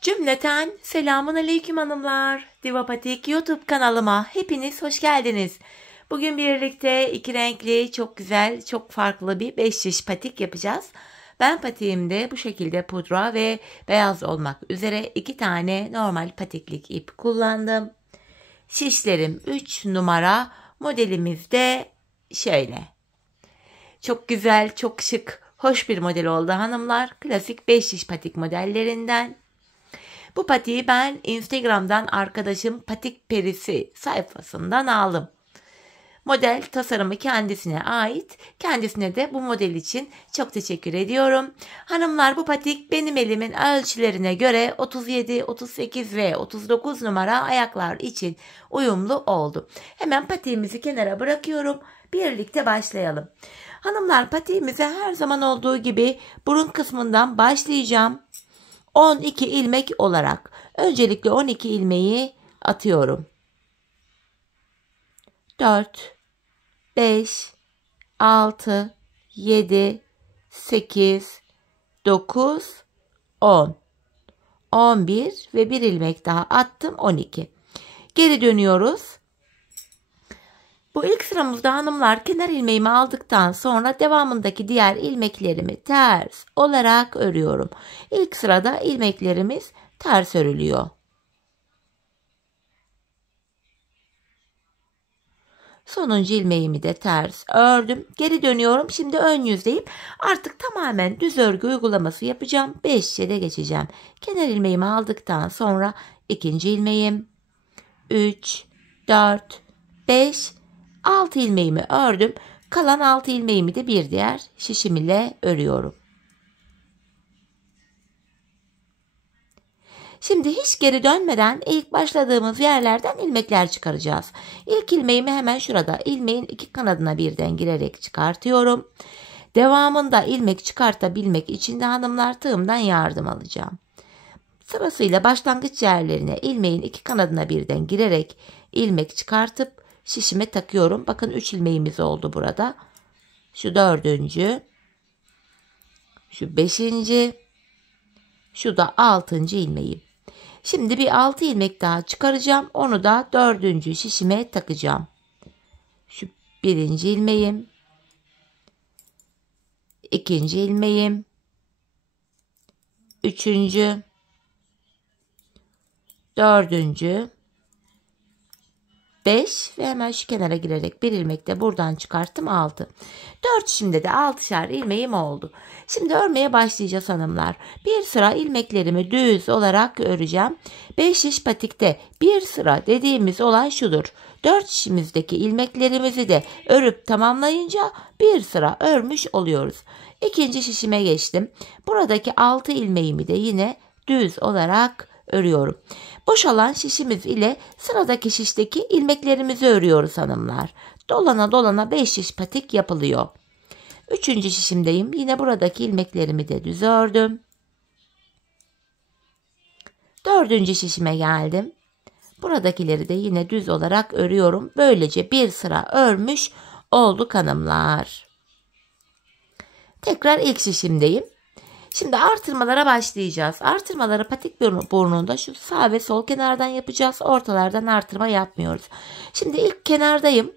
Cümleten selamun aleyküm hanımlar. Divapatik YouTube kanalıma hepiniz hoş geldiniz. Bugün birlikte iki renkli, çok güzel, çok farklı bir 5 şiş patik yapacağız. Ben patiğimde bu şekilde pudra ve beyaz olmak üzere 2 tane normal patiklik ip kullandım. Şişlerim 3 numara, modelimiz de şöyle. Çok güzel, çok şık, hoş bir model oldu hanımlar. Klasik 5 şiş patik modellerinden. Bu patiği ben Instagram'dan arkadaşım Patik Perisi sayfasından aldım. Model tasarımı kendisine ait. Kendisine de bu model için çok teşekkür ediyorum. Hanımlar, bu patik benim elimin ölçülerine göre 37, 38 ve 39 numara ayaklar için uyumlu oldu. Hemen patiğimizi kenara bırakıyorum. Birlikte başlayalım. Hanımlar, patiğimize her zaman olduğu gibi burun kısmından başlayacağım. 12 ilmek olarak. Öncelikle 12 ilmeği atıyorum. 4, 5, 6, 7, 8, 9, 10, 11 ve bir ilmek daha attım, 12. Geri dönüyoruz. Bu ilk sıramızda hanımlar, kenar ilmeğimi aldıktan sonra devamındaki diğer ilmeklerimi ters olarak örüyorum. İlk sırada ilmeklerimiz ters örülüyor. Sonuncu ilmeğimi de ters ördüm. Geri dönüyorum. Şimdi ön yüzdeyim. Artık tamamen düz örgü uygulaması yapacağım. 5 şişe geçeceğim. Kenar ilmeğimi aldıktan sonra ikinci ilmeğim, 3, 4, 5, 6 ilmeğimi ördüm. Kalan 6 ilmeğimi de bir diğer şişim ile örüyorum. Şimdi hiç geri dönmeden ilk başladığımız yerlerden ilmekler çıkaracağız. İlk ilmeğimi hemen şurada ilmeğin iki kanadına birden girerek çıkartıyorum. Devamında ilmek çıkartabilmek için de hanımlar tığımdan yardım alacağım. Sırasıyla başlangıç yerlerine ilmeğin iki kanadına birden girerek ilmek çıkartıp şişime takıyorum. Bakın 3 ilmeğimiz oldu burada. Şu dördüncü, şu beşinci, şu da 6. ilmeğim. Şimdi bir 6 ilmek daha çıkaracağım. Onu da 4. şişime takacağım. Şu 1. ilmeğim, 2. ilmeğim, 3. 4. 5 ve hemen şu kenara girerek bir ilmek de buradan çıkarttım, 6. 4 şimdi de 6'şar ilmeğim oldu. Şimdi örmeye başlayacağız hanımlar. Bir sıra ilmeklerimi düz olarak öreceğim. 5 şiş patikte bir sıra dediğimiz olay şudur. 4 şişimizdeki ilmeklerimizi de örüp tamamlayınca bir sıra örmüş oluyoruz. İkinci şişime geçtim. Buradaki 6 ilmeğimi de yine düz olarak örüyorum. Boşalan şişimiz ile sıradaki şişteki ilmeklerimizi örüyoruz hanımlar. Dolana dolana 5 şiş patik yapılıyor. 3. şişimdeyim. Yine buradaki ilmeklerimi de düz ördüm. 4. şişime geldim. Buradakileri de yine düz olarak örüyorum. Böylece bir sıra örmüş olduk hanımlar. Tekrar ilk şişimdeyim. Şimdi artırmalara başlayacağız. Artırmaları patik burnunda şu sağ ve sol kenardan yapacağız. Ortalardan artırma yapmıyoruz. Şimdi ilk kenardayım.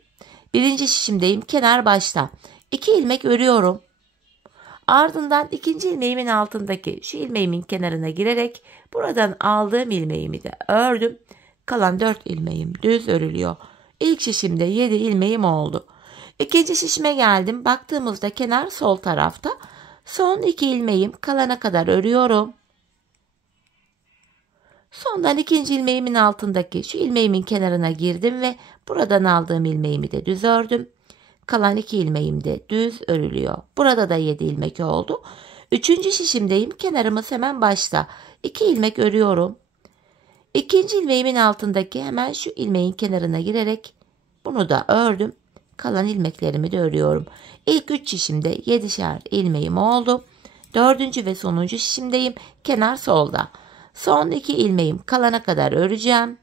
1. şişimdeyim. Kenar başta. 2 ilmek örüyorum. Ardından 2. ilmeğimin altındaki şu ilmeğimin kenarına girerek buradan aldığım ilmeğimi de ördüm. Kalan 4 ilmeğim düz örülüyor. İlk şişimde 7 ilmeğim oldu. 2. şişime geldim. Baktığımızda kenar sol tarafta. Son 2 ilmeğim kalana kadar örüyorum. Sondan 2. ilmeğimin altındaki şu ilmeğimin kenarına girdim ve buradan aldığım ilmeğimi de düz ördüm. Kalan 2 ilmeğim de düz örülüyor. Burada da 7 ilmek oldu. 3. şişimdeyim. Kenarımız hemen başta. 2 ilmek örüyorum. 2. ilmeğimin altındaki hemen şu ilmeğin kenarına girerek bunu da ördüm. Kalan ilmeklerimi de örüyorum. İlk 3 şişimde 7'şer ilmeğim oldu. 4. ve sonuncu şişimdeyim. Kenar solda. Son 2 ilmeğim kalana kadar öreceğim.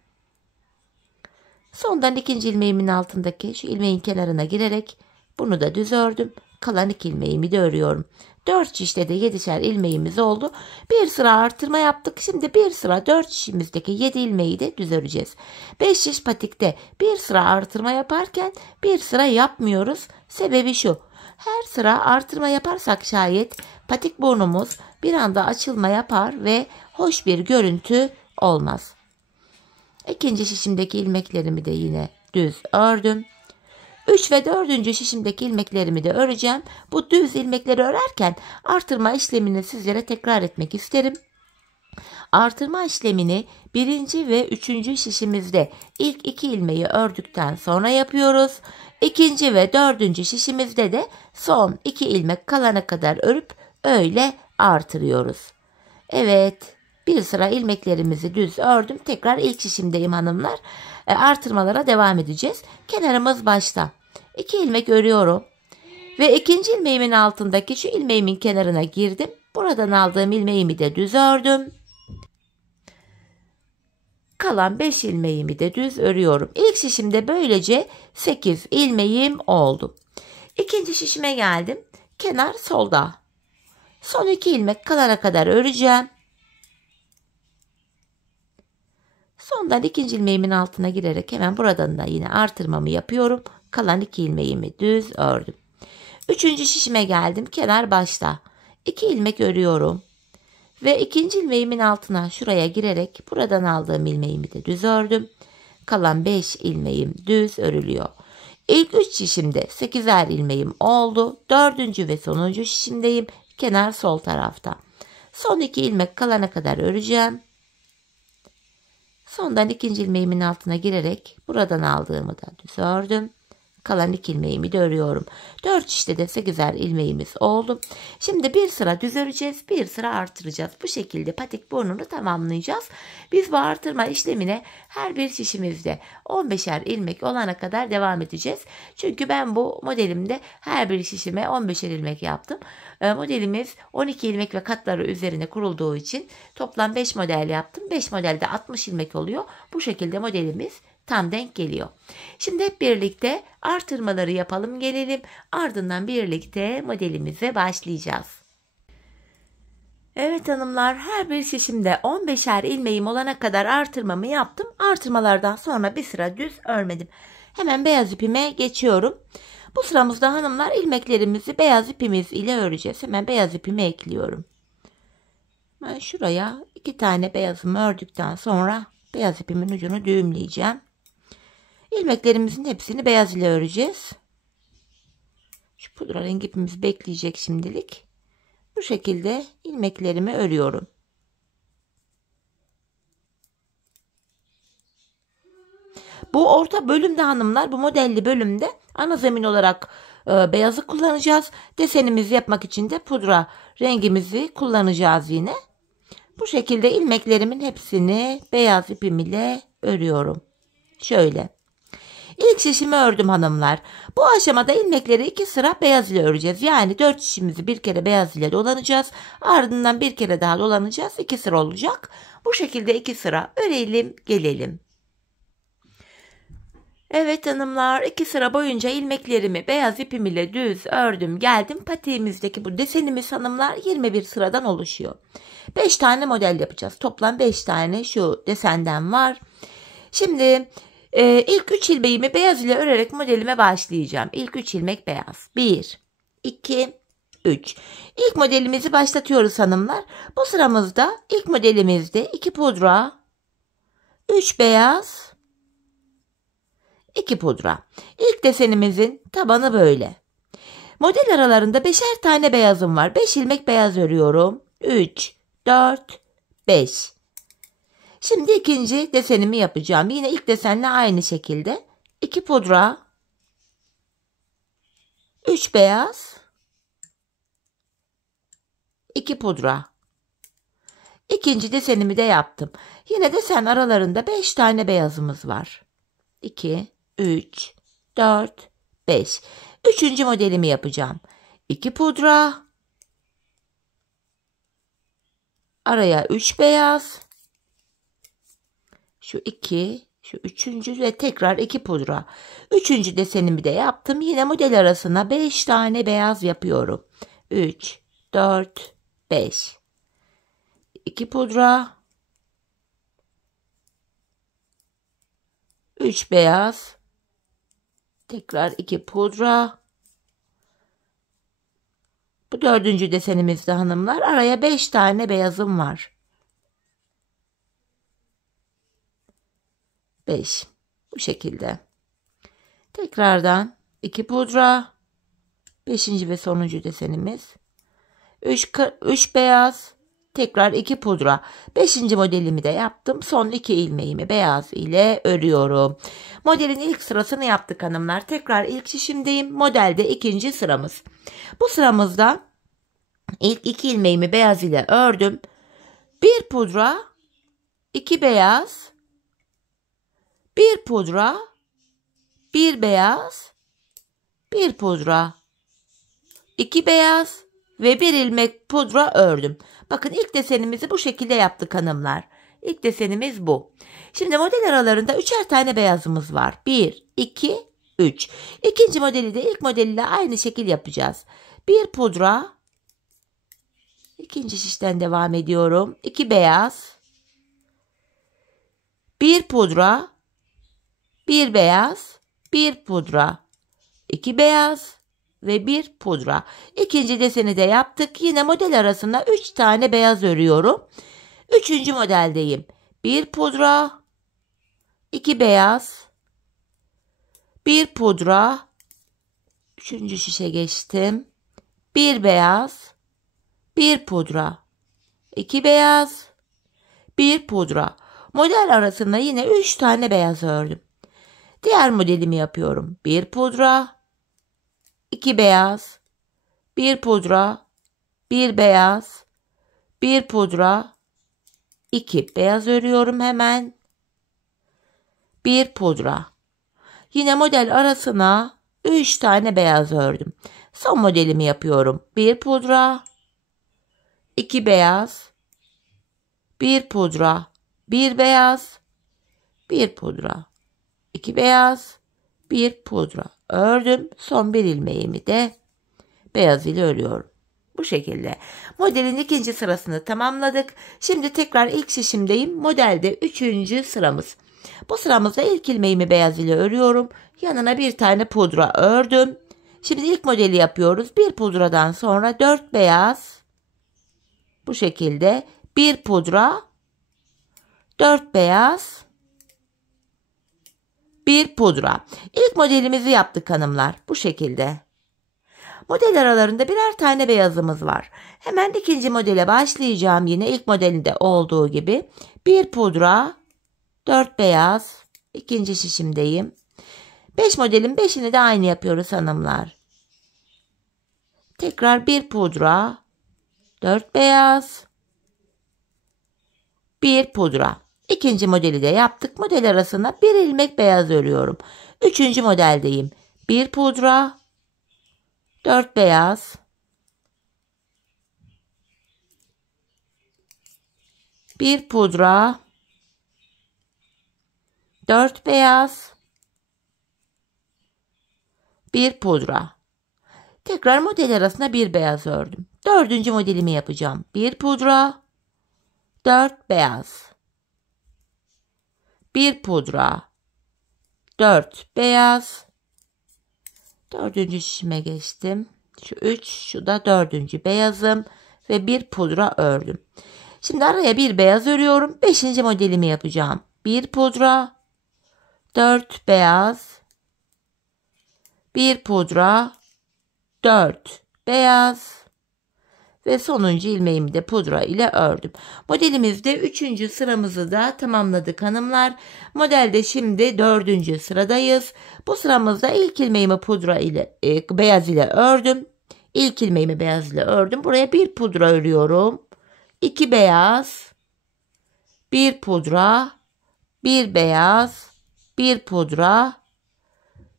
Sondan 2. ilmeğimin altındaki şu ilmeğin kenarına girerek bunu da düz ördüm. Kalan 2 ilmeğimi de örüyorum. 4 şişte de 7'şer ilmeğimiz oldu. Bir sıra artırma yaptık. Şimdi bir sıra 4 şişimizdeki 7 ilmeği de düz öreceğiz. 5 şiş patikte bir sıra artırma yaparken bir sıra yapmıyoruz. Sebebi şu: her sıra artırma yaparsak şayet patik burnumuz bir anda açılma yapar ve hoş bir görüntü olmaz. İkinci şişimdeki ilmeklerimi de yine düz ördüm. 3 ve 4. şişimdeki ilmeklerimi de öreceğim. Bu düz ilmekleri örerken artırma işlemini sizlere tekrar etmek isterim. Artırma işlemini 1. ve 3. şişimizde ilk 2 ilmeği ördükten sonra yapıyoruz. 2. ve 4. şişimizde de son 2 ilmek kalana kadar örüp öyle artırıyoruz. Evet, bir sıra ilmeklerimizi düz ördüm. Tekrar ilk şişimdeyim hanımlar. Artırmalara devam edeceğiz. Kenarımız başta. 2 ilmek örüyorum. Ve ikinci ilmeğimin altındaki şu ilmeğimin kenarına girdim. Buradan aldığım ilmeğimi de düz ördüm. Kalan 5 ilmeğimi de düz örüyorum. İlk şişimde böylece 8 ilmeğim oldu. İkinci şişime geldim. Kenar solda. Son 2 ilmek kalana kadar öreceğim. Sondan ikinci ilmeğimin altına girerek hemen buradan da yine artırmamı yapıyorum. Kalan 2 ilmeğimi düz ördüm. Üçüncü şişime geldim. Kenar başta. 2 ilmek örüyorum. Ve ikinci ilmeğimin altına şuraya girerek buradan aldığım ilmeğimi de düz ördüm. Kalan 5 ilmeğim düz örülüyor. İlk 3 şişimde 8'er ilmeğim oldu. 4. ve sonuncu şişimdeyim. Kenar sol tarafta. Son 2 ilmek kalana kadar öreceğim. Sondan ikinci ilmeğimin altına girerek buradan aldığımı da düz ördüm. Kalan 2 ilmeğimi de örüyorum. 4 şişte de 8'er ilmeğimiz oldu. Şimdi bir sıra düz öreceğiz, bir sıra artıracağız. Bu şekilde patik burnunu tamamlayacağız. Biz bu artırma işlemine her bir şişimizde 15'er ilmek olana kadar devam edeceğiz. Çünkü ben bu modelimde her bir şişime 15'er ilmek yaptım. Modelimiz 12 ilmek ve katları üzerine kurulduğu için toplam 5 model yaptım. 5 modelde 60 ilmek oluyor. Bu şekilde modelimiz tam denk geliyor. Şimdi hep birlikte artırmaları yapalım gelelim. Ardından birlikte modelimize başlayacağız. Evet hanımlar, her bir şişimde 15'er ilmeğim olana kadar artırmamı yaptım. Artırmalardan sonra bir sıra düz örmedim. Hemen beyaz ipime geçiyorum. Bu sıramızda hanımlar ilmeklerimizi beyaz ipimiz ile öreceğiz. Hemen beyaz ipimi ekliyorum. Ben şuraya 2 tane beyazımı ördükten sonra beyaz ipimin ucunu düğümleyeceğim. İlmeklerimizin hepsini beyaz ile öreceğiz. Şu pudra rengi ipimiz bekleyecek şimdilik. Bu şekilde ilmeklerimi örüyorum. Bu orta bölümde hanımlar, bu modelli bölümde ana zemin olarak beyazı kullanacağız. Desenimizi yapmak için de pudra rengimizi kullanacağız yine. Bu şekilde ilmeklerimin hepsini beyaz ipim ile örüyorum. Şöyle. İlk şişimi ördüm hanımlar. Bu aşamada ilmekleri 2 sıra beyaz ile öreceğiz. Yani 4 şişimizi bir kere beyaz ile dolanacağız. Ardından bir kere daha dolanacağız. 2 sıra olacak. Bu şekilde 2 sıra örelim gelelim. Evet hanımlar, 2 sıra boyunca ilmeklerimi beyaz ipim ile düz ördüm geldim. Patiğimizdeki bu desenimiz hanımlar 21 sıradan oluşuyor. 5 tane model yapacağız. Toplam 5 tane şu desenden var. Şimdi ilk 3 ilmeğimi beyaz ile örerek modelime başlayacağım. İlk 3 ilmek beyaz. 1, 2, 3. İlk modelimizi başlatıyoruz hanımlar. Bu sıramızda ilk modelimizde 2 pudra, 3 beyaz, 2 pudra. İlk desenimizin tabanı böyle. Model aralarında 5'er tane beyazım var. 5 ilmek beyaz örüyorum. 3, 4, 5. Şimdi ikinci desenimi yapacağım. Yine ilk desenle aynı şekilde 2 pudra, 3 beyaz, 2 pudra. İkinci desenimi de yaptım. Yine desen aralarında 5 tane beyazımız var. 2, 3, 4, 5. Üçüncü modelimi yapacağım. 2 pudra, araya 3 beyaz, şu 2, şu üçüncü ve tekrar 2 pudra. Üçüncü desenimi de yaptım. Yine model arasına 5 tane beyaz yapıyorum. 3, 4, 5. 2 pudra, 3 beyaz, tekrar 2 pudra. Bu dördüncü desenimizde hanımlar. Araya 5 tane beyazım var. 5. Bu şekilde. Tekrardan 2 pudra. 5. ve sonuncu desenimiz. 3 beyaz. Tekrar 2 pudra. 5. modelimi de yaptım. Son 2 ilmeğimi beyaz ile örüyorum. Modelin ilk sırasını yaptık hanımlar. Tekrar ilk şişimdeyim. Modelde ikinci sıramız. Bu sıramızda ilk 2 ilmeğimi beyaz ile ördüm. 1 pudra, 2 beyaz, 1 pudra, 1 beyaz, 1 pudra, 2 beyaz ve 1 ilmek pudra ördüm. Bakın ilk desenimizi bu şekilde yaptık hanımlar. İlk desenimiz bu. Şimdi model aralarında 3'er tane beyazımız var. 1, 2, 3. İkinci modeli de ilk modeliyle aynı şekil yapacağız. 1 pudra, ikinci şişten devam ediyorum. 2 beyaz, 1 pudra, 1 beyaz, 1 pudra, 2 beyaz ve 1 pudra. İkinci deseni de yaptık. Yine model arasında 3 tane beyaz örüyorum. Üçüncü modeldeyim. 1 pudra, 2 beyaz, 1 pudra. Üçüncü şişe geçtim. 1 beyaz, 1 pudra, 2 beyaz, 1 pudra. Model arasında yine 3 tane beyaz ördüm. Diğer modelimi yapıyorum. 1 pudra, 2 beyaz, 1 pudra, 1 beyaz, 1 pudra, 2 beyaz örüyorum hemen. 1 pudra. Yine model arasına 3 tane beyaz ördüm. Son modelimi yapıyorum. 1 pudra, 2 beyaz, 1 pudra, 1 beyaz, 1 pudra, 2 beyaz, 1 pudra ördüm. Son bir ilmeğimi de beyaz ile örüyorum. Bu şekilde. Modelin ikinci sırasını tamamladık. Şimdi tekrar ilk şişimdeyim. Modelde 3. sıramız. Bu sıramızda ilk ilmeğimi beyaz ile örüyorum. Yanına bir tane pudra ördüm. Şimdi ilk modeli yapıyoruz. Bir pudradan sonra 4 beyaz. Bu şekilde 1 pudra, 4 beyaz, 1 pudra. İlk modelimizi yaptık hanımlar. Bu şekilde. Model aralarında birer tane beyazımız var. Hemen ikinci modele başlayacağım. Yine ilk modelinde olduğu gibi. 1 pudra, 4 beyaz. İkinci şişimdeyim. 5 modelin 5'ini de aynı yapıyoruz hanımlar. Tekrar 1 pudra, 4 beyaz, 1 pudra. İkinci modeli de yaptık. Model arasına bir ilmek beyaz örüyorum. Üçüncü modeldeyim. 1 pudra, 4 beyaz, 1 pudra, 4 beyaz, 1 pudra. Tekrar model arasına bir beyaz ördüm. Dördüncü modelimi yapacağım. 1 pudra, 4 beyaz, 1 pudra, 4 beyaz. Dördüncü şişime geçtim. Şu 3, şu da dördüncü beyazım ve 1 pudra ördüm. Şimdi araya bir beyaz örüyorum. 5. modelimi yapacağım. 1 pudra, 4 beyaz, 1 pudra, 4 beyaz ve sonuncu ilmeğimi de pudra ile ördüm. Modelimizde 3. sıramızı da tamamladık hanımlar. Modelde şimdi 4. sıradayız. Bu sıramızda ilk ilmeğimi pudra ile beyaz ile ördüm. İlk ilmeğimi beyaz ile ördüm. Buraya bir pudra örüyorum. 2 beyaz, 1 pudra, 1 beyaz, 1 pudra.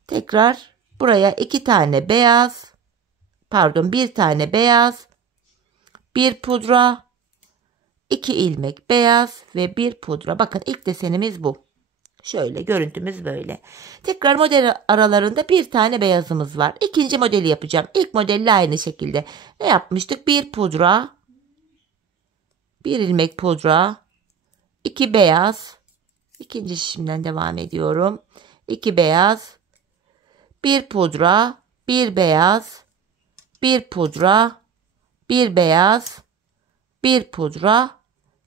Tekrar buraya 2 tane beyaz, pardon 1 tane beyaz, 1 pudra, 2 ilmek beyaz ve 1 pudra. Bakın ilk desenimiz bu. Şöyle görüntümüz böyle. Tekrar model aralarında bir tane beyazımız var. İkinci modeli yapacağım. İlk modelle aynı şekilde. Ne yapmıştık? Bir pudra, bir ilmek pudra, 2 beyaz. İkinci şişimden devam ediyorum. 2 beyaz, bir pudra, bir beyaz, bir pudra, bir beyaz, bir pudra,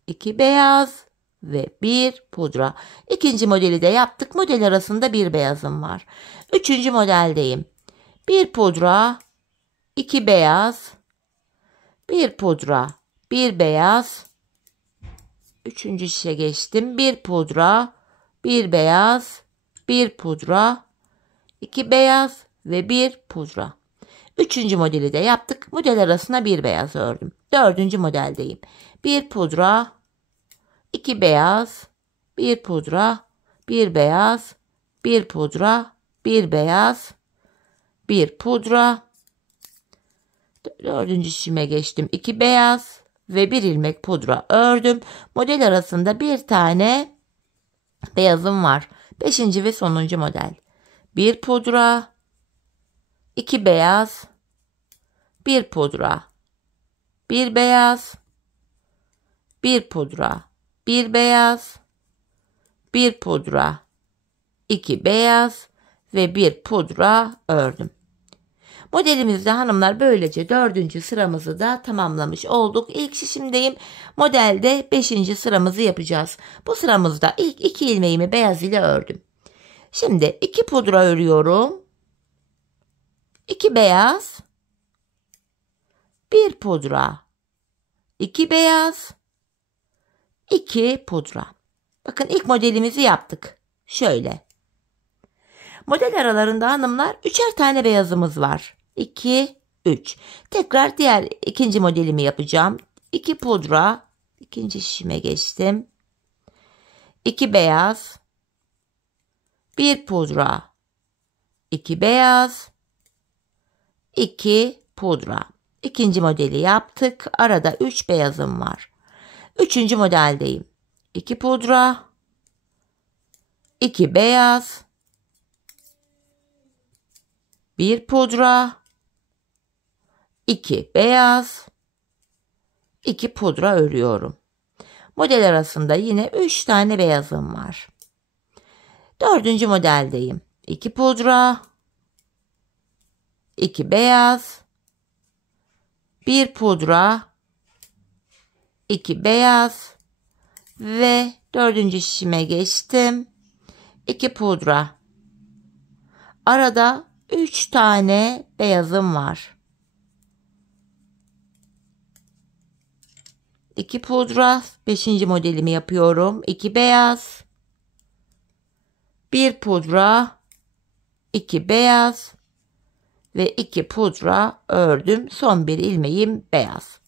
2 beyaz ve bir pudra. İkinci modeli de yaptık. Model arasında bir beyazım var. Üçüncü modeldeyim. Bir pudra, 2 beyaz, bir pudra, bir beyaz. Üçüncü şişe geçtim. Bir pudra, bir beyaz, bir pudra, 2 beyaz ve bir pudra. Üçüncü modeli de yaptık. Model arasına bir beyaz ördüm. Dördüncü modeldeyim. Bir pudra, 2 beyaz, bir pudra, bir beyaz, bir pudra, bir beyaz, bir pudra. Dördüncü şişime geçtim. 2 beyaz ve bir ilmek pudra ördüm. Model arasında bir tane beyazım var. Beşinci ve sonuncu model. Bir pudra, 2 beyaz, bir pudra, bir beyaz, bir pudra, bir beyaz, bir pudra, 2 beyaz ve bir pudra ördüm. Modelimizde hanımlar böylece 4. sıramızı da tamamlamış olduk. İlk şişimdeyim. Modelde 5. sıramızı yapacağız. Bu sıramızda ilk 2 ilmeğimi beyaz ile ördüm. Şimdi 2 pudra örüyorum. 2 beyaz, 1 pudra, 2 beyaz, 2 pudra. Bakın ilk modelimizi yaptık. Şöyle. Model aralarında hanımlar 3'er tane beyazımız var. 2, 3. Tekrar diğer ikinci modelimi yapacağım. 2 pudra. İkinci şişime geçtim. 2 beyaz. 1 pudra. 2 beyaz. 2 pudra. İkinci modeli yaptık. Arada 3 beyazım var. Üçüncü modeldeyim. 2 pudra. 2 beyaz. 1 pudra, 2 beyaz, 2 pudra örüyorum. Model arasında yine 3 tane beyazım var. Dördüncü modeldeyim. 2 pudra, 2 beyaz, 1 pudra, 2 beyaz ve dördüncü şişime geçtim. 2 pudra. Arada 3 tane beyazım var. 2 pudra. 5. modelimi yapıyorum. 2 beyaz. 1 pudra. 2 beyaz. Ve 2 pudra ördüm. Son bir ilmeğim beyaz.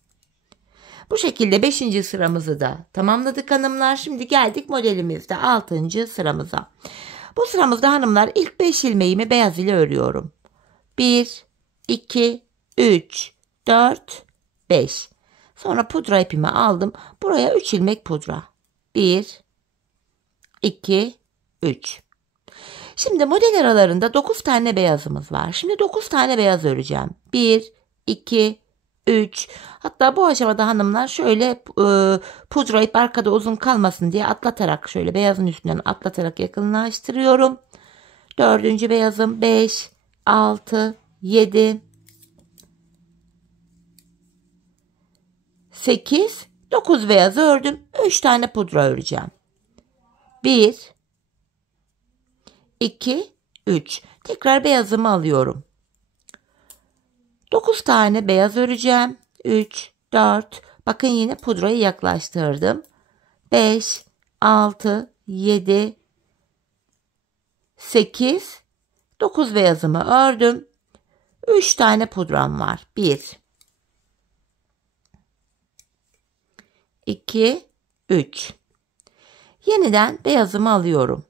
Bu şekilde 5. sıramızı da tamamladık hanımlar. Şimdi geldik modelimizde 6. sıramıza. Bu sıramızda hanımlar ilk 5 ilmeğimi beyaz ile örüyorum. 1, 2, 3, 4, 5. Sonra pudra ipimi aldım. Buraya 3 ilmek pudra. 1, 2, 3. Şimdi model aralarında 9 tane beyazımız var. Şimdi 9 tane beyaz öreceğim. 1, 2, 3. Hatta bu aşamada hanımlar şöyle pudra ip arkada uzun kalmasın diye atlatarak şöyle beyazın üstünden atlatarak yakınlaştırıyorum. Dördüncü beyazım 5, 6, 7, 8, 9 beyazı ördüm. 3 tane pudra öreceğim. 1, 2, 3. Tekrar beyazımı alıyorum. 9 tane beyaz öreceğim. 3, 4. Bakın yine pudrayı yaklaştırdım. 5, 6, 7, 8, 9 beyazımı ördüm. 3 tane pudram var. 1, 2, 3. Yeniden beyazımı alıyorum.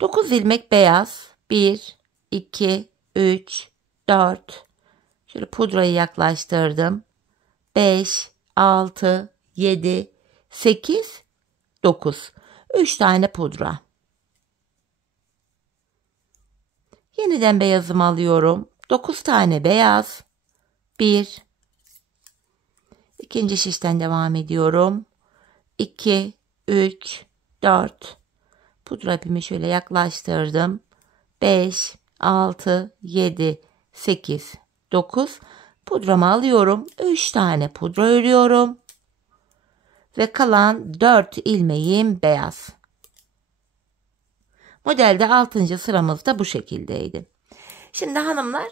9 ilmek beyaz. 1, 2, 3, 4. Şöyle pudrayı yaklaştırdım. 5, 6, 7, 8, 9. 3 tane pudra. Yeniden beyazımı alıyorum. 9 tane beyaz. 1. İkinci şişten devam ediyorum. 2, 3, 4. Pudra ipimi şöyle yaklaştırdım. 5, 6, 7, 8, 9. Pudramı alıyorum. 3 tane pudra örüyorum. Ve kalan 4 ilmeğim beyaz. Modelde 6. sıramız da bu şekildeydi. Şimdi hanımlar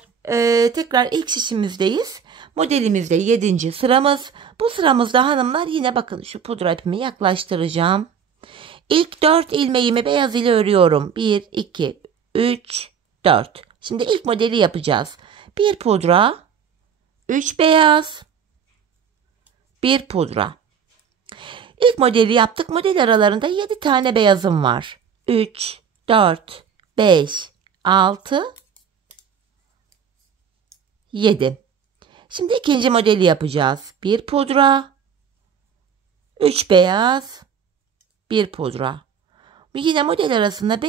tekrar ilk şişimizdeyiz. Modelimizde 7. sıramız. Bu sıramızda hanımlar yine bakın şu pudra ipimi yaklaştıracağım. İlk 4 ilmeğimi beyaz ile örüyorum. 1, 2, 3, 4. Şimdi ilk modeli yapacağız. 1 pudra, 3 beyaz, 1 pudra. İlk modeli yaptık. Model aralarında 7 tane beyazım var. 3, 4, 5, 6, 7. Şimdi ikinci modeli yapacağız. 1 pudra, 3 beyaz, 1 pudra. Yine model arasında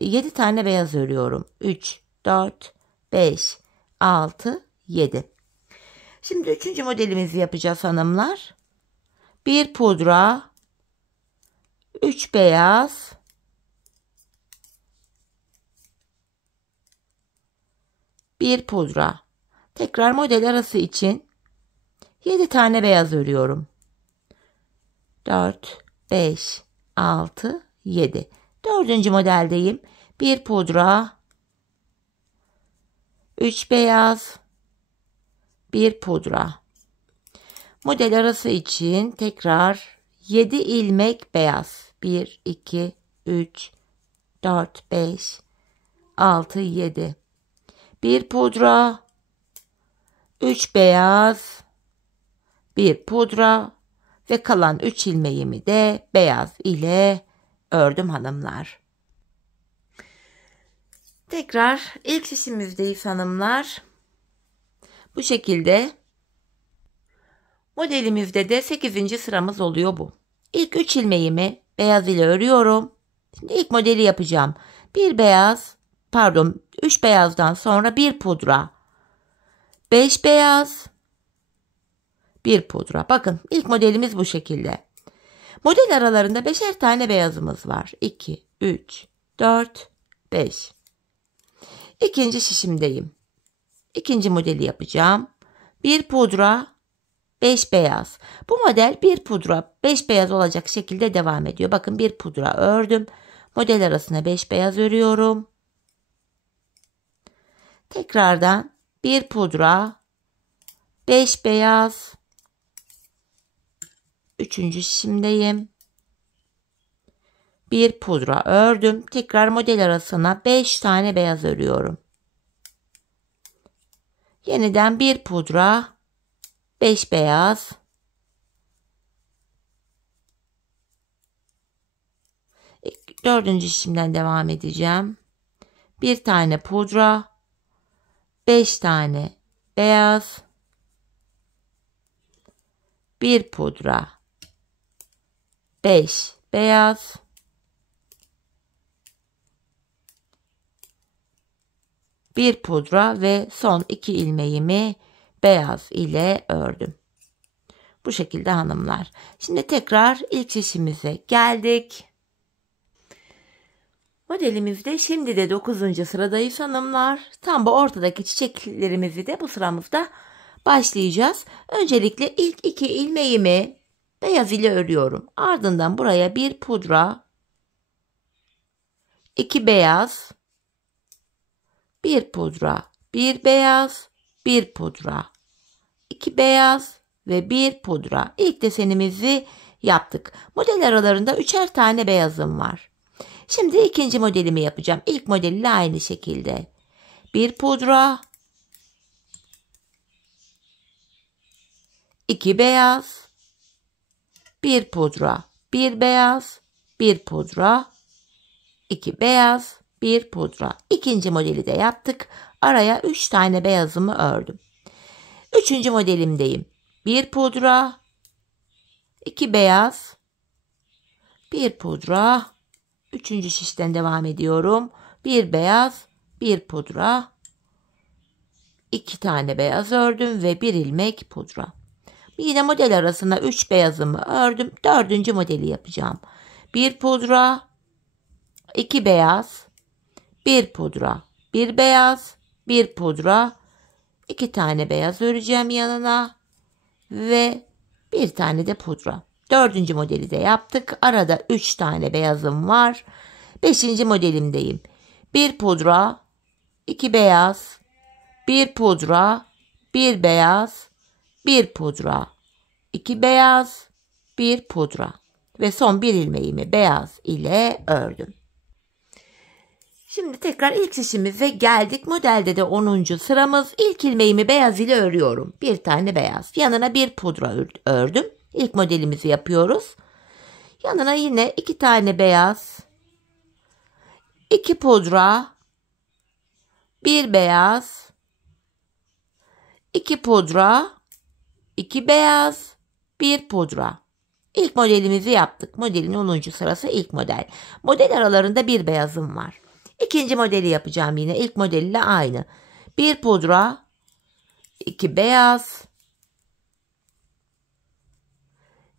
7 tane beyaz örüyorum. 3, 4, 5, 6, 7. Şimdi üçüncü modelimizi yapacağız hanımlar. 1 pudra, 3 beyaz, 1 pudra. Tekrar model arası için 7 tane beyaz örüyorum. 4, 5, 6, 7. Dördüncü modeldeyim. 1 pudra, 3 beyaz, 1 pudra. Model arası için tekrar 7 ilmek beyaz. 1, 2, 3, 4, 5, 6, 7. 1 pudra, 3 beyaz, 1 pudra ve kalan 3 ilmeğimi de beyaz ile ördüm hanımlar. Tekrar ilk şişimizdeyiz hanımlar. Bu şekilde modelimizde de 8. sıramız oluyor bu. İlk 3 ilmeğimi beyaz ile örüyorum. Şimdi ilk modeli yapacağım. 3 beyazdan sonra 1 pudra, 5 beyaz, 1 pudra. Bakın ilk modelimiz bu şekilde. Model aralarında 5'er tane beyazımız var. 2, 3, 4, 5. İkinci şişimdeyim. İkinci modeli yapacağım. 1 pudra, 5 beyaz. Bu model 1 pudra, 5 beyaz olacak şekilde devam ediyor. Bakın 1 pudra ördüm. Model arasına 5 beyaz örüyorum. Tekrardan 1 pudra, 5 beyaz. Üçüncü şişimdeyim. 1 pudra ördüm. Tekrar model arasına 5 tane beyaz örüyorum. Yeniden 1 pudra, 5 beyaz. Dördüncü şişimden devam edeceğim. 1 tane pudra, 5 tane beyaz, 1 pudra, 5 beyaz, 1 pudra ve son 2 ilmeğimi beyaz ile ördüm. Bu şekilde hanımlar. Şimdi tekrar ilk şişimize geldik. Modelimizde şimdi de 9. sıradayız hanımlar. Tam bu ortadaki çiçeklerimizi de bu sıramızda başlayacağız. Öncelikle ilk 2 ilmeğimi beyaz ile örüyorum. Ardından buraya 1 pudra, 2 beyaz, 1 pudra, 1 beyaz, 1 pudra, 2 beyaz ve 1 pudra. İlk desenimizi yaptık. Model aralarında 3'er tane beyazım var. Şimdi ikinci modelimi yapacağım. İlk modeliyle aynı şekilde. 1 pudra, 2 beyaz, 1 pudra, 1 beyaz, 1 pudra, 2 beyaz, 1 pudra. İkinci modeli de yaptık. Araya 3 tane beyazımı ördüm. Üçüncü modelimdeyim. 1 pudra, 2 beyaz, 1 pudra. Üçüncü şişten devam ediyorum. 1 beyaz, bir pudra, 2 tane beyaz ördüm ve 1 ilmek pudra. Yine model arasına 3 beyazımı ördüm. 4. modeli yapacağım. 1 pudra, 2 beyaz, 1 pudra, 1 beyaz, 1 pudra, 2 tane beyaz öreceğim yanına ve 1 tane de pudra. 4. modeli de yaptık. Arada 3 tane beyazım var. 5. modelimdeyim. 1 pudra, 2 beyaz, 1 pudra, 1 beyaz, 1 pudra, 2 beyaz, 1 pudra ve son 1 ilmeğimi beyaz ile ördüm. Şimdi tekrar ilk şişimize geldik. Modelde de 10. sıramız. İlk ilmeğimi beyaz ile örüyorum. 1 tane beyaz. Yanına 1 pudra ördüm. İlk modelimizi yapıyoruz. Yanına yine 2 tane beyaz, 2 pudra, 1 beyaz, 2 pudra, 2 beyaz, 1 pudra. İlk modelimizi yaptık. Modelin 10. sırası ilk model. Model aralarında 1 beyazım var. İkinci modeli yapacağım yine. İlk modeliyle aynı. 1 pudra, 2 beyaz,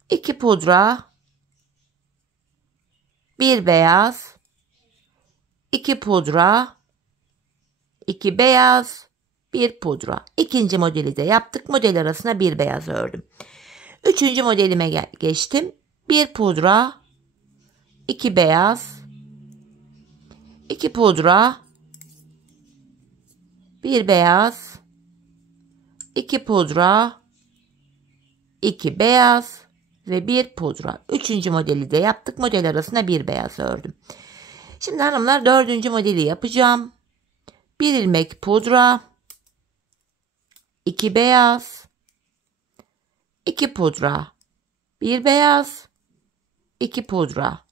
2 pudra, 1 beyaz, 2 pudra, 2 beyaz, 1 pudra. İkinci modeli de yaptık. Model arasına 1 beyaz ördüm. 3. modelime geçtim. 1 pudra, 2 beyaz, 2 pudra, 1 beyaz, 2 pudra, 2 beyaz ve 1 pudra. 3. modeli de yaptık. Model arasına 1 beyaz ördüm. Şimdi hanımlar 4. modeli yapacağım. 1 ilmek pudra, 2 beyaz, 2 pudra, 1 beyaz, 2 pudra.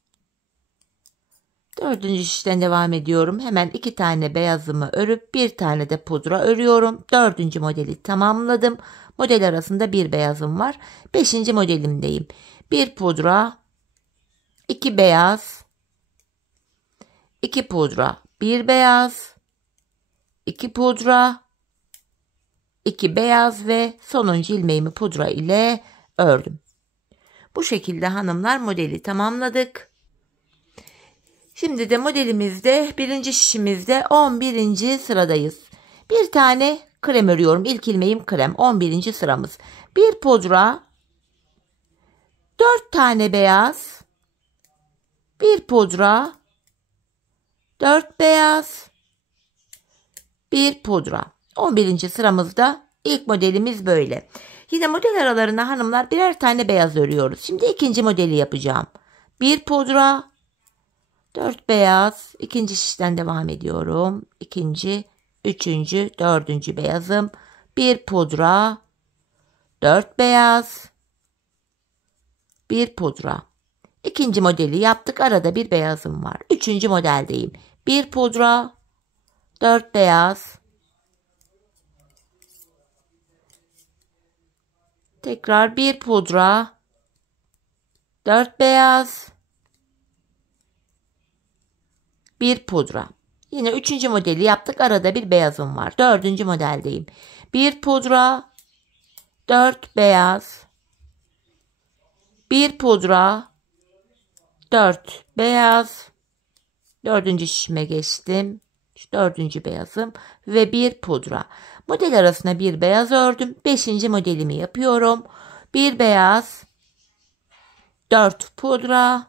4. şişten devam ediyorum. Hemen 2 tane beyazımı örüp 1 tane de pudra örüyorum. 4. modeli tamamladım. Model arasında 1 beyazım var. 5. modelimdeyim. 1 pudra, 2 beyaz, 2 pudra, 1 beyaz, 2 pudra, 2 beyaz ve sonuncu ilmeğimi pudra ile ördüm. Bu şekilde hanımlar modeli tamamladık. Şimdi de modelimizde 1. şişimizde 11. sıradayız. Bir tane krem örüyorum. İlk ilmeğim krem. 11. sıramız. 1 pudra, 4 tane beyaz, 1 pudra, 4 beyaz, 1 pudra. 11. sıramızda ilk modelimiz böyle. Yine model aralarına hanımlar birer tane beyaz örüyoruz. Şimdi ikinci modeli yapacağım. 1 pudra, 4 beyaz. İkinci şişten devam ediyorum. İkinci, 3. 4. beyazım. 1 pudra, 4 beyaz, 1 pudra. İkinci modeli yaptık. Arada bir beyazım var. 3. modeldeyim. 1 pudra, 4 beyaz, tekrar 1 pudra, 4 beyaz, 1 pudra. Yine 3. modeli yaptık. Arada bir beyazım var. 4. modeldeyim. 1 pudra, 4 beyaz, 1 pudra, 4 beyaz. 4. şişime geçtim. 4. beyazım ve 1 pudra. Model arasına 1 beyaz ördüm. 5. modelimi yapıyorum. 1 beyaz, 4 pudra,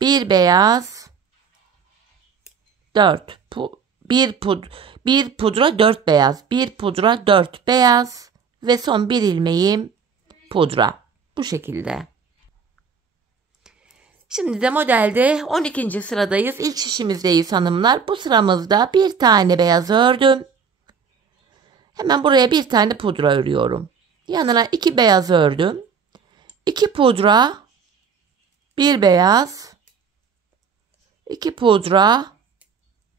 1 beyaz, 1 pudra, 4 beyaz, 1 pudra, 4 beyaz ve son 1 ilmeğim pudra. Bu şekilde. Şimdi de modelde 12. sıradayız. İlk şişimizdeyiz hanımlar. Bu sıramızda bir tane beyaz ördüm. Hemen buraya bir tane pudra örüyorum. Yanına 2 beyaz ördüm. 2 pudra, 1 beyaz, 2 pudra,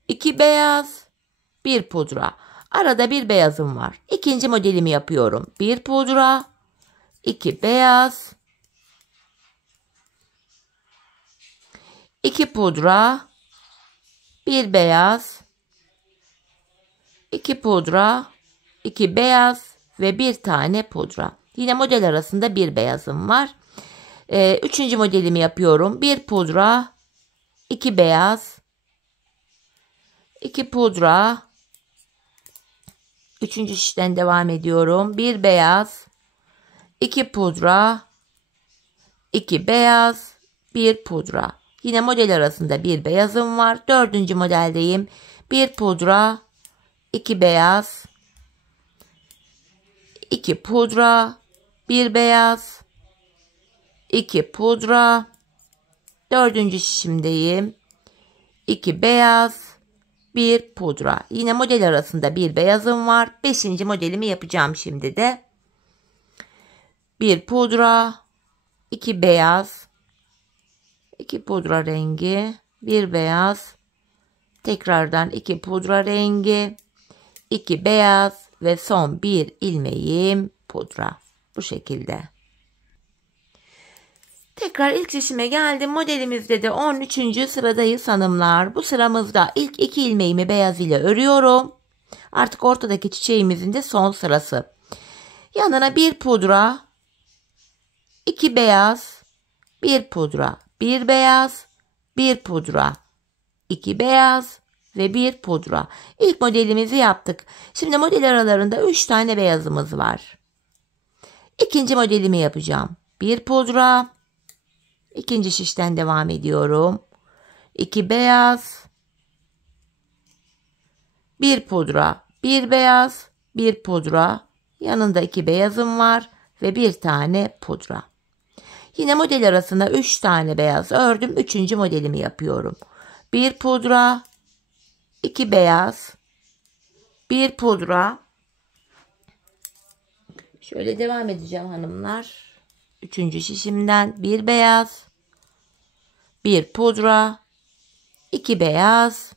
2 beyaz, 1 pudra. Arada bir beyazım var. İkinci modelimi yapıyorum. 1 pudra, 2 beyaz, 2 pudra, bir beyaz, 2 pudra, 2 beyaz ve bir tane pudra. Yine model arasında bir beyazım var. Üçüncü modelimi yapıyorum. 1 pudra, 2 beyaz, 2 pudra. Üçüncü şişten devam ediyorum. 1 beyaz, 2 pudra, 2 beyaz, 1 pudra. Yine model arasında bir beyazım var. Dördüncü modeldeyim. 1 pudra, 2 beyaz, 2 pudra, 1 beyaz, 2 pudra. Dördüncü şişimdeyim. 2 beyaz, 1 pudra. Yine model arasında bir beyazım var. Beşinci modelimi yapacağım şimdi de. 1 pudra, 2 beyaz, 2 pudra rengi, 1 beyaz, tekrardan 2 pudra rengi, 2 beyaz ve son bir ilmeğim pudra. Bu şekilde. Tekrar ilk şişime geldim. Modelimizde de 13. sıradayız hanımlar. Bu sıramızda ilk 2 ilmeğimi beyaz ile örüyorum. Artık ortadaki çiçeğimizin de son sırası. Yanına 1 pudra, 2 beyaz, 1 pudra, 1 beyaz, 1 pudra, 2 beyaz ve 1 pudra. İlk modelimizi yaptık. Şimdi model aralarında 3 tane beyazımız var. İkinci modelimi yapacağım. 1 pudra, ikinci şişten devam ediyorum. 2 beyaz, 1 pudra, 1 beyaz, 1 pudra. Yanında 2 beyazım var ve 1 tane pudra. Yine model arasında 3 tane beyaz ördüm. Üçüncü modelimi yapıyorum. 1 pudra, 2 beyaz, 1 pudra. Şöyle devam edeceğim hanımlar. Üçüncü şişimden 1 beyaz, 1 pudra, 2 beyaz,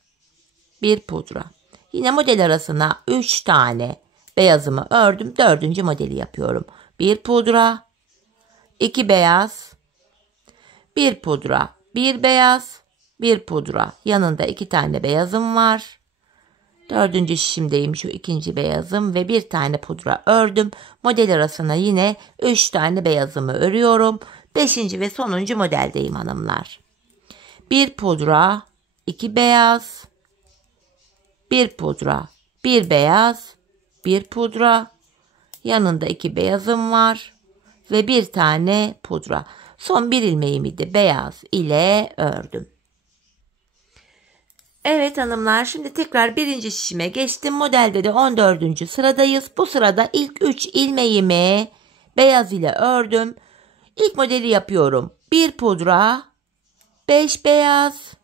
1 pudra. Yine model arasına 3 tane beyazımı ördüm. Dördüncü modeli yapıyorum. 1 pudra, 2 beyaz, 1 pudra, 1 beyaz, 1 pudra. Yanında 2 tane beyazım var. Dördüncü şişimdeyim, şu ikinci beyazım ve 1 tane pudra ördüm. Model arasına yine 3 tane beyazımı örüyorum. 5. ve sonuncu modeldeyim hanımlar. 1 pudra, 2 beyaz, 1 pudra, 1 beyaz, 1 pudra. Yanında 2 beyazım var ve 1 tane pudra. Son bir ilmeğimi de beyaz ile ördüm. Evet hanımlar, şimdi tekrar birinci şişime geçtim. Modelde de 14. sıradayız. Bu sırada ilk 3 ilmeğimi beyaz ile ördüm. İlk modeli yapıyorum. 1 pudra, 5 beyaz,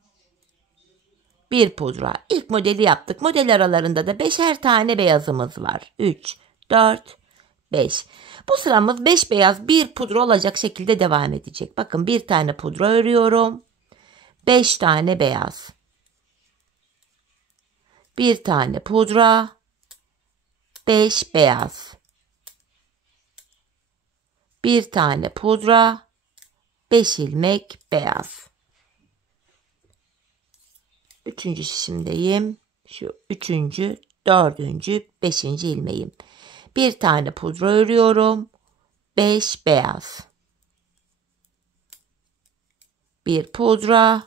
1 pudra. İlk modeli yaptık. Model aralarında da 5'er tane beyazımız var. 3, 4, 5. Bu sıramız 5 beyaz 1 pudra olacak şekilde devam edecek. Bakın, 1 tane pudra örüyorum. 5 tane beyaz. 1 tane pudra. 5 beyaz. 1 tane pudra. 5 ilmek beyaz. Üçüncü şişimdeyim. Şu üçüncü, dördüncü, 5. ilmeğim. 1 tane pudra örüyorum. 5 beyaz. 1 pudra.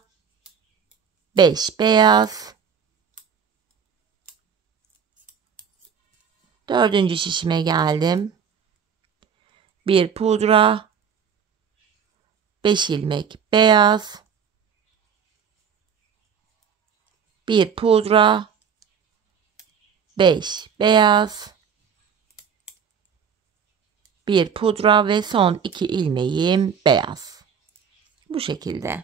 5 beyaz. Dördüncü şişime geldim. 1 pudra. 5 ilmek beyaz. 1 pudra. 5 beyaz. 1 pudra ve son 2 ilmeğim beyaz. Bu şekilde.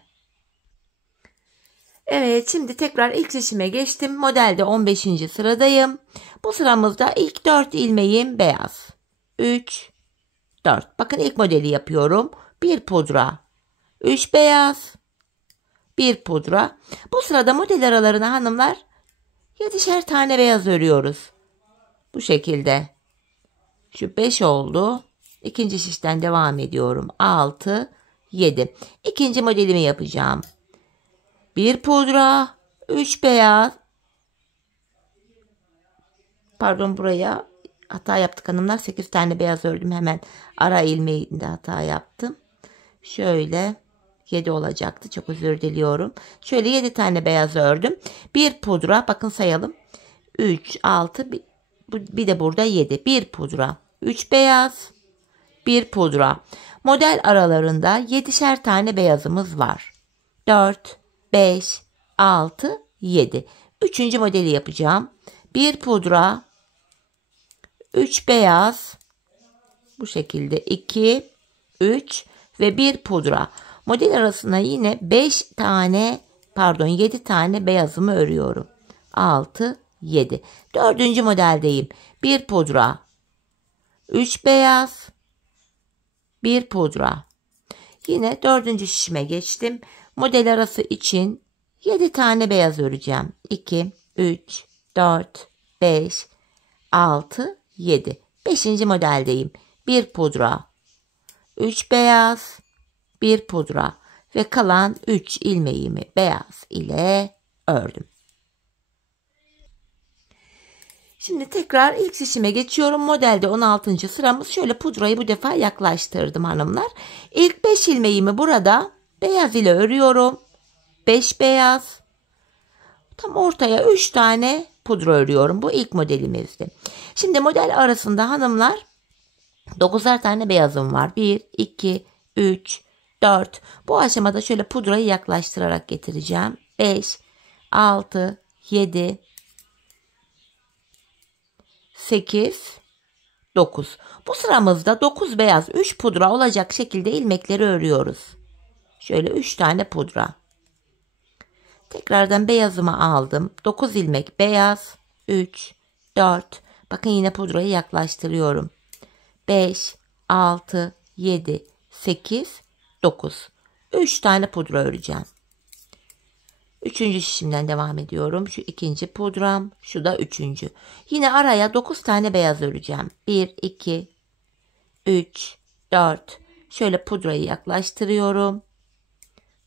Evet, şimdi tekrar ilk şişime geçtim. Modelde 15. sıradayım. Bu sıramızda ilk 4 ilmeğim beyaz. 3, 4. Bakın, ilk modeli yapıyorum. 1 pudra. 3 beyaz. 1 pudra. Bu sırada model aralarına hanımlar 7'şer tane beyaz örüyoruz. Bu şekilde. Şu 5 oldu. İkinci şişten devam ediyorum. 6, 7. İkinci modelimi yapacağım. 1 pudra, 3 beyaz. Pardon, buraya hata yaptık hanımlar. 8 tane beyaz ördüm. Hemen ara ilmeğinde hata yaptım. Şöyle 7 olacaktı. Çok özür diliyorum. Şöyle 7 tane beyaz ördüm. Bir pudra, bakın sayalım. 3, 6, bir de burada 7. Bir pudra. 3 beyaz. Bir pudra. Model aralarında 7'şer tane beyazımız var. 4, 5, 6, 7. Üçüncü modeli yapacağım. Bir pudra. 3 beyaz. Bu şekilde 2, 3 ve bir pudra. Model arasına yine 7 tane beyazımı örüyorum. 6, 7. Dördüncü modeldeyim. Bir pudra. 3 beyaz. Bir pudra. Yine dördüncü şişime geçtim. Model arası için 7 tane beyaz öreceğim. 2, 3, 4, 5, 6, 7. Beşinci modeldeyim. Bir pudra. 3 beyaz. Bir pudra. Ve kalan 3 ilmeğimi beyaz ile ördüm. Şimdi tekrar ilk şişime geçiyorum. Modelde 16. sıramız. Şöyle pudrayı bu defa yaklaştırdım hanımlar. İlk 5 ilmeğimi burada beyaz ile örüyorum. 5 beyaz. Tam ortaya 3 tane pudra örüyorum. Bu ilk modelimizdi. Şimdi model arasında hanımlar 9'ar tane beyazım var. 1, 2, 3, 4. Bu aşamada şöyle pudrayı yaklaştırarak getireceğim. 5, 6, 7, 8, 9. Bu sıramızda 9 beyaz 3 pudra olacak şekilde ilmekleri örüyoruz. Şöyle 3 tane pudra. Tekrardan beyazımı aldım. 9 ilmek beyaz. 3, 4. Bakın yine pudrayı yaklaştırıyorum. 5, 6, 7, 8, 9. 3 tane pudra öreceğim. Üçüncü şişimden devam ediyorum. Şu ikinci pudram. Şu da üçüncü. Yine araya 9 tane beyaz öreceğim. 1, 2, 3, 4. Şöyle pudrayı yaklaştırıyorum.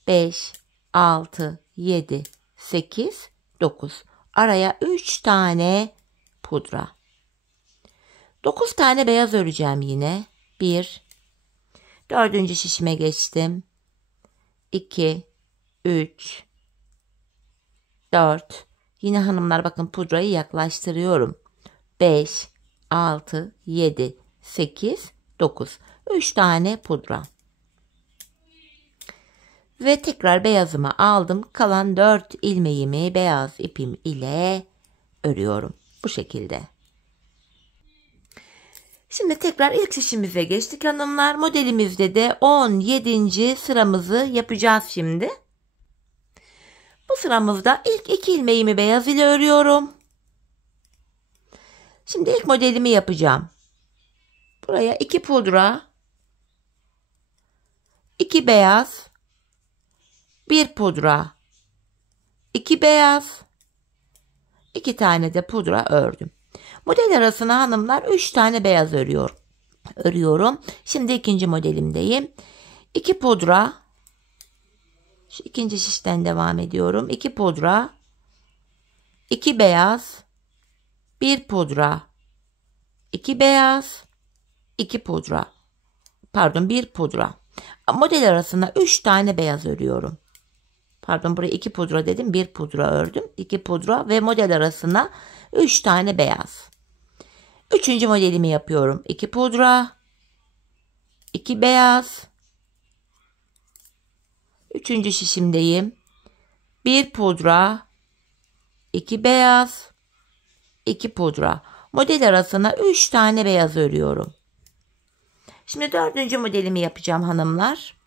5, 6, 7, 8, 9. Araya 3 tane pudra. 9 tane beyaz öreceğim yine. 1. Dördüncü şişime geçtim. 2, 3, 4. Yine hanımlar bakın pudrayı yaklaştırıyorum. 5, 6, 7, 8, 9. 3 tane pudra. Ve tekrar beyazımı aldım. Kalan 4 ilmeğimi beyaz ipim ile örüyorum. Bu şekilde. Şimdi tekrar ilk şişimize geçtik hanımlar. Modelimizde de 17. sıramızı yapacağız şimdi. Bu sıramızda ilk 2 ilmeğimi beyaz ile örüyorum. Şimdi ilk modelimi yapacağım. Buraya 2 pudra, 2 beyaz, 1 pudra, 2 beyaz, 2 tane de pudra ördüm. Model arasına hanımlar 3 tane beyaz örüyorum. Şimdi ikinci modelimdeyim. 2 pudra. Şu ikinci şişten devam ediyorum. 2 pudra. 2 beyaz. 1 pudra. 2 beyaz. 2 pudra. Pardon, 1 pudra. Model arasına 3 tane beyaz örüyorum. Pardon, buraya 2 pudra dedim. 1 pudra ördüm. 2 pudra ve model arasına 3 tane beyaz. Üçüncü modelimi yapıyorum. 2 pudra. 2 beyaz. Üçüncü şişimdeyim. 1 pudra. 2 beyaz. 2 pudra. Model arasına 3 tane beyaz örüyorum. Şimdi dördüncü modelimi yapacağım hanımlar.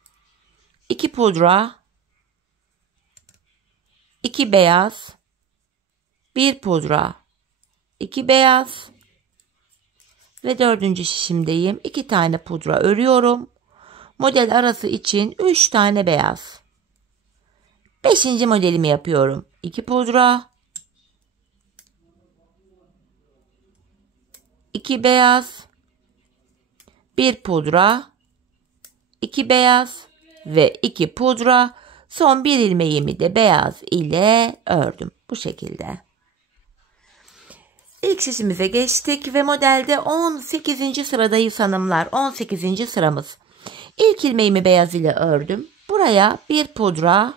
2 pudra. 2 beyaz. 1 pudra. 2 beyaz. Ve dördüncü şişimdeyim. 2 tane pudra örüyorum. Model arası için 3 tane beyaz. Beşinci modelimi yapıyorum. 2 pudra. 2 beyaz. 1 pudra. 2 beyaz. Ve 2 pudra. Son bir ilmeğimi de beyaz ile ördüm. Bu şekilde. İlk şişimize geçtik ve modelde 18. sıradayız hanımlar. 18. sıramız. İlk ilmeğimi beyaz ile ördüm. Buraya bir pudra,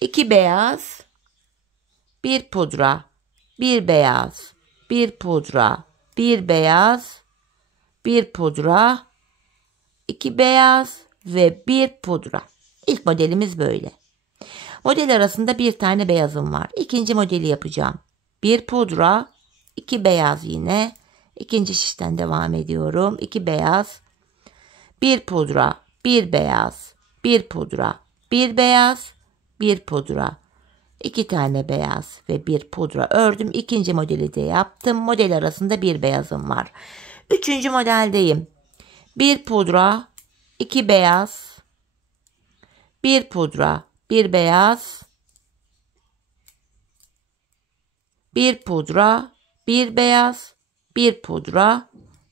2 beyaz, bir pudra, bir beyaz, bir pudra, bir beyaz, bir pudra, 2 beyaz ve bir pudra. İlk modelimiz böyle. Model arasında bir tane beyazım var. İkinci modeli yapacağım. Bir pudra, 2 beyaz yine. İkinci şişten devam ediyorum. 2 beyaz, bir pudra, bir beyaz, bir pudra, bir beyaz, bir pudra. 2 tane beyaz ve bir pudra ördüm. İkinci modeli de yaptım. Model arasında bir beyazım var. Üçüncü modeldeyim. Bir pudra, 2 beyaz, bir pudra, bir beyaz, bir pudra, bir beyaz, bir pudra,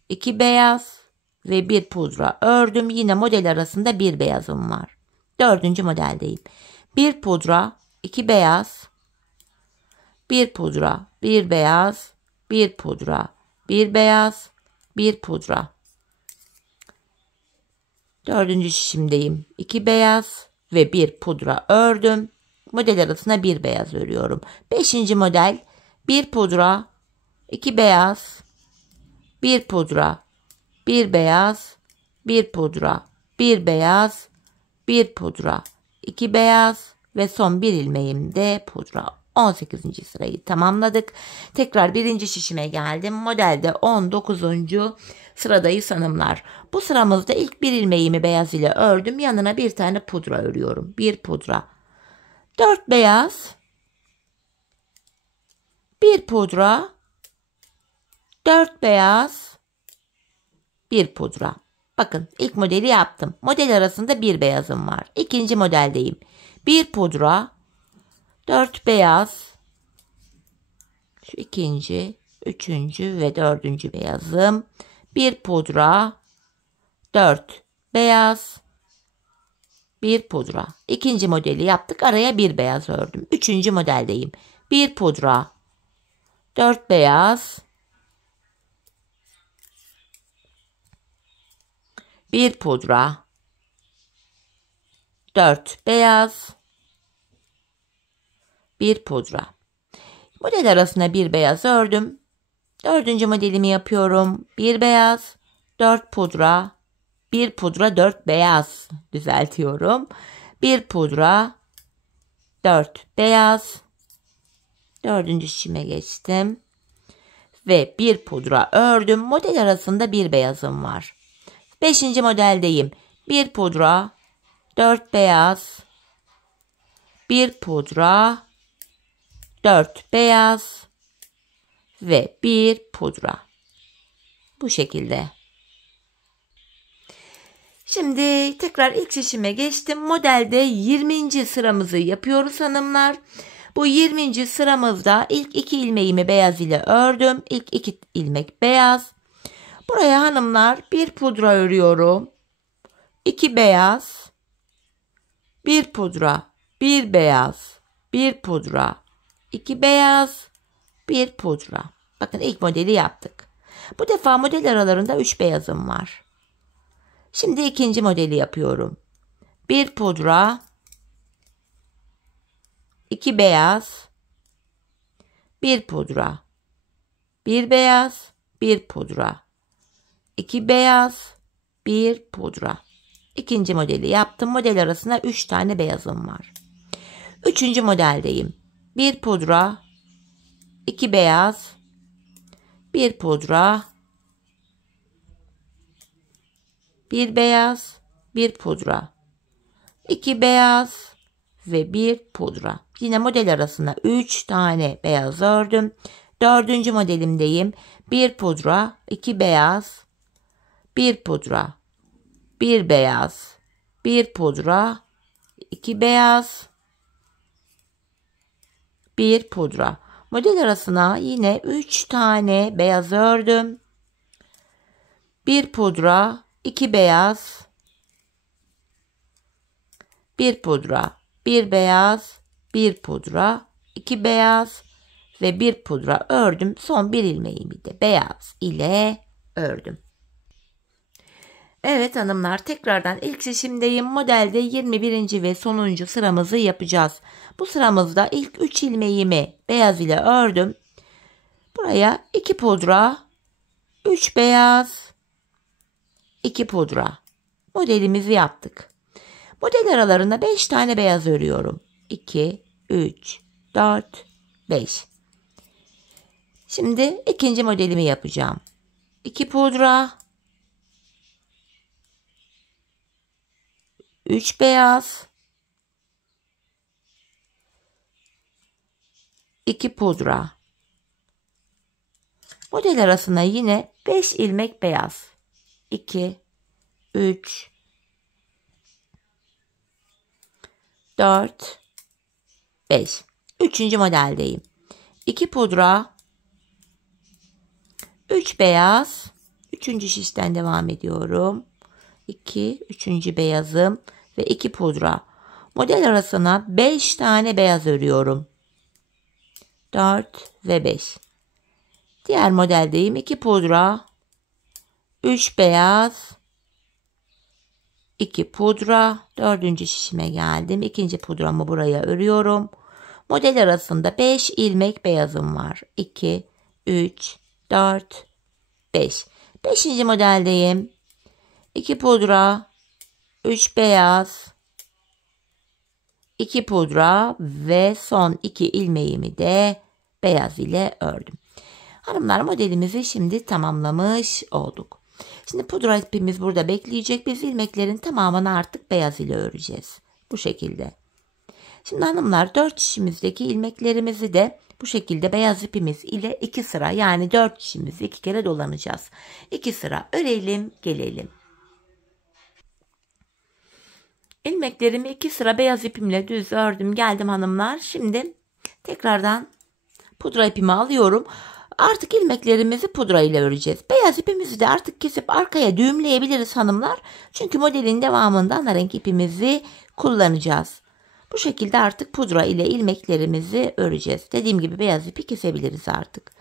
2 beyaz ve bir pudra ördüm. Yine model arasında bir beyazım var. Dördüncü modeldeyim. Bir pudra, 2 beyaz, bir pudra, bir beyaz, bir pudra, bir beyaz, bir pudra. Dördüncü şişimdeyim. 2 beyaz ve bir pudra ördüm. Model arasına bir beyaz örüyorum. Beşinci model. Bir pudra, 2 beyaz, bir pudra, bir beyaz, bir pudra, bir beyaz, bir pudra, 2 beyaz ve son bir ilmeğimde pudra. 18. sırayı tamamladık. Tekrar birinci şişime geldim. Modelde 19. sıradayız hanımlar. Bu sıramızda ilk bir ilmeğimi beyaz ile ördüm. Yanına bir tane pudra örüyorum. Bir pudra. 4 beyaz. Bir pudra. 4 beyaz. Bir pudra. Bakın ilk modeli yaptım. Model arasında bir beyazım var. İkinci modeldeyim. Bir pudra. 4 beyaz. Şu ikinci, üçüncü ve dördüncü beyazım. Bir pudra. 4 beyaz. Bir pudra. İkinci modeli yaptık. Araya bir beyaz ördüm. Üçüncü modeldeyim. Bir pudra. 4 beyaz. Bir pudra. 4 beyaz. Bir pudra. Model arasına bir beyaz ördüm. Dördüncü modelimi yapıyorum. Bir beyaz. 4 pudra. Bir pudra 4 beyaz. Düzeltiyorum. Bir pudra. 4 beyaz. Dördüncü şişime geçtim. Ve bir pudra ördüm. Model arasında bir beyazım var. Beşinci modeldeyim. Bir pudra. 4 beyaz. Bir pudra. 4 beyaz. Ve bir pudra. Bu şekilde. Şimdi tekrar ilk şişime geçtim. Modelde 20. sıramızı yapıyoruz hanımlar. Bu 20. sıramızda ilk 2 ilmeğimi beyaz ile ördüm. İlk 2 ilmek beyaz. Buraya hanımlar bir pudra örüyorum. 2 beyaz. Bir pudra. Bir beyaz. Bir pudra. 2 beyaz. Bir pudra. Bakın ilk modeli yaptık. Bu defa model aralarında 3 beyazım var. Şimdi ikinci modeli yapıyorum. Bir pudra. 2 beyaz. Bir pudra. Bir beyaz. Bir pudra. 2 beyaz. Bir pudra. İkinci modeli yaptım. Model arasında 3 tane beyazım var. Üçüncü modeldeyim. Bir pudra. 2 beyaz. Bir pudra. Bir beyaz. Bir pudra. 2 beyaz. Ve bir pudra. Yine model arasında 3 tane beyaz ördüm. Dördüncü modelimdeyim. Bir pudra. 2 beyaz. Bir pudra. Bir beyaz. Bir pudra. 2 beyaz. Bir pudra. Model arasına yine 3 tane beyaz ördüm. Bir pudra, 2 beyaz. bir pudra, bir beyaz, bir pudra, 2 beyaz ve bir pudra ördüm. Son bir ilmeğimi de beyaz ile ördüm. Evet hanımlar, tekrardan ilk şişimdeyim. Modelde 21. ve sonuncu sıramızı yapacağız. Bu sıramızda ilk 3 ilmeğimi beyaz ile ördüm. Buraya 2 pudra, 3 beyaz, 2 pudra modelimizi yaptık. Model aralarında 5 tane beyaz örüyorum. 2, 3, 4, 5. Şimdi ikinci modelimi yapacağım. 2 pudra, 3 beyaz, 2 pudra. Model arasına yine 5 ilmek beyaz. 2, 3, 4, 5. Üçüncü modeldeyim. 2 pudra, 3 beyaz. Üçüncü şişten devam ediyorum. 2, üçüncü beyazım ve 2 pudra. Model arasına 5 tane beyaz örüyorum. 4 ve 5. Diğer modeldeyim. 2 pudra, 3 beyaz, 2 pudra. Dördüncü şişime geldim. İkinci pudramı buraya örüyorum. Model arasında 5 ilmek beyazım var. 2, 3, 4, 5. Beşinci modeldeyim. 2 pudra, 3 beyaz, 2 pudra ve son 2 ilmeğimi de beyaz ile ördüm. Hanımlar, modelimizi şimdi tamamlamış olduk. Şimdi pudra ipimiz burada bekleyecek. Biz ilmeklerin tamamını artık beyaz ile öreceğiz. Bu şekilde. Şimdi hanımlar, 4 şişimizdeki ilmeklerimizi de bu şekilde beyaz ipimiz ile 2 sıra, yani 4 şişimizi 2 kere dolanacağız. 2 sıra örelim, gelelim. İlmeklerimi 2 sıra beyaz ipimle düz ördüm, geldim hanımlar. Şimdi tekrardan pudra ipimi alıyorum. Artık ilmeklerimizi pudra ile öreceğiz. Beyaz ipimizi de artık kesip arkaya düğümleyebiliriz hanımlar. Çünkü modelin devamında ana renk ipimizi kullanacağız. Bu şekilde artık pudra ile ilmeklerimizi öreceğiz. Dediğim gibi beyaz ipi kesebiliriz artık.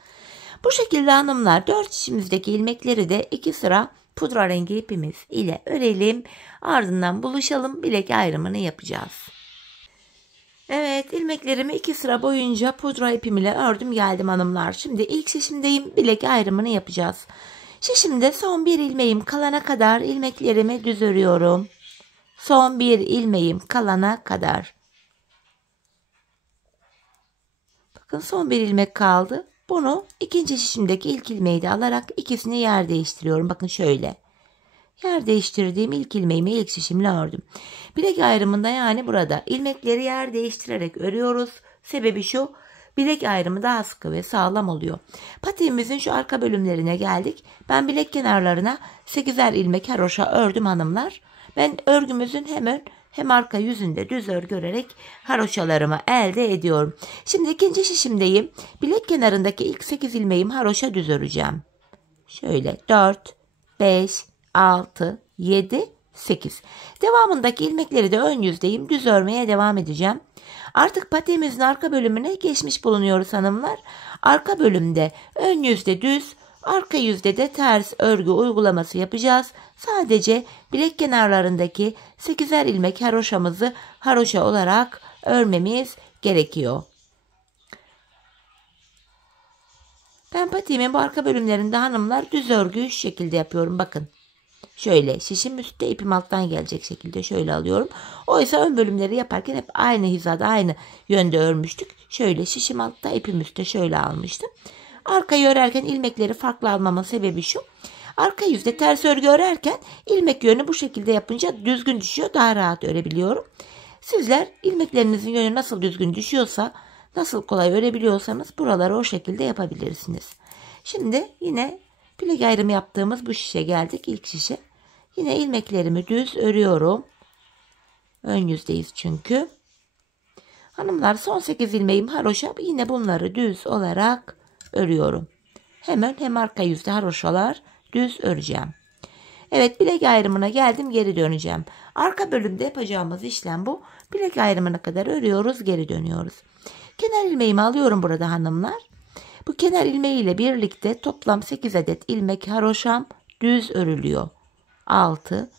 Bu şekilde hanımlar, 4 şişimizdeki ilmekleri de 2 sıra pudra rengi ipimiz ile örelim. Ardından buluşalım, bilek ayrımını yapacağız. Evet, ilmeklerimi 2 sıra boyunca pudra ipim ile ördüm, geldim hanımlar. Şimdi ilk şişimdeyim, bilek ayrımını yapacağız. Şişimde son bir ilmeğim kalana kadar ilmeklerimi düz örüyorum. Son bir ilmeğim kalana kadar. Bakın, son bir ilmek kaldı. Bunu ikinci şişimdeki ilk ilmeği de alarak ikisini yer değiştiriyorum. Bakın şöyle. Yer değiştirdiğim ilk ilmeğimi ilk şişimle ördüm. Bilek ayrımında, yani burada ilmekleri yer değiştirerek örüyoruz. Sebebi şu: bilek ayrımı daha sıkı ve sağlam oluyor. Patiğimizin şu arka bölümlerine geldik. Ben bilek kenarlarına 8'er ilmek haroşa ördüm hanımlar. Ben örgümüzün hem ön hem arka yüzünde düz örgü örerek haroşalarımı elde ediyorum. Şimdi ikinci şişimdeyim. Bilek kenarındaki ilk 8 ilmeğimi haroşa düz öreceğim. Şöyle 4, 5, 6, 7, 8. Devamındaki ilmekleri de ön yüzdeyim. Düz örmeye devam edeceğim. Artık patiğimizin arka bölümüne geçmiş bulunuyoruz hanımlar. Arka bölümde ön yüzde düz, arka yüzde de ters örgü uygulaması yapacağız. Sadece bilek kenarlarındaki 8'er ilmek haroşamızı haroşa olarak örmemiz gerekiyor. Ben patiğimin bu arka bölümlerinde hanımlar düz örgüyü şu şekilde yapıyorum. Bakın. Şöyle şişim üstte, ipim alttan gelecek şekilde şöyle alıyorum. Oysa ön bölümleri yaparken hep aynı hizada, aynı yönde örmüştük. Şöyle şişim altta, ipim üstte şöyle almıştım. Arkayı örerken ilmekleri farklı almamın sebebi şu: arka yüzde ters örgü örerken ilmek yönü bu şekilde yapınca düzgün düşüyor. Daha rahat örebiliyorum. Sizler ilmeklerinizin yönü nasıl düzgün düşüyorsa, nasıl kolay örebiliyorsanız buraları o şekilde yapabilirsiniz. Şimdi yine bilek ayrımı yaptığımız bu şişe geldik. İlk şişe. Yine ilmeklerimi düz örüyorum. Ön yüzdeyiz çünkü. Hanımlar, son 8 ilmeğim haroşa. Yine bunları düz olarak örüyorum. Hem ön hem arka yüzde haroşalar düz öreceğim. Evet, bilek ayrımına geldim, geri döneceğim. Arka bölümde yapacağımız işlem bu. Bilek ayrımına kadar örüyoruz, geri dönüyoruz. Kenar ilmeğimi alıyorum burada hanımlar. Bu kenar ilmeği ile birlikte toplam 8 adet ilmek haroşam düz örülüyor. 6,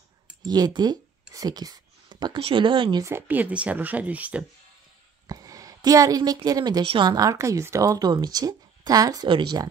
7, 8. Bakın şöyle ön yüze bir diş haroşa düştüm. Diğer ilmeklerimi de şu an arka yüzde olduğum için ters öreceğim.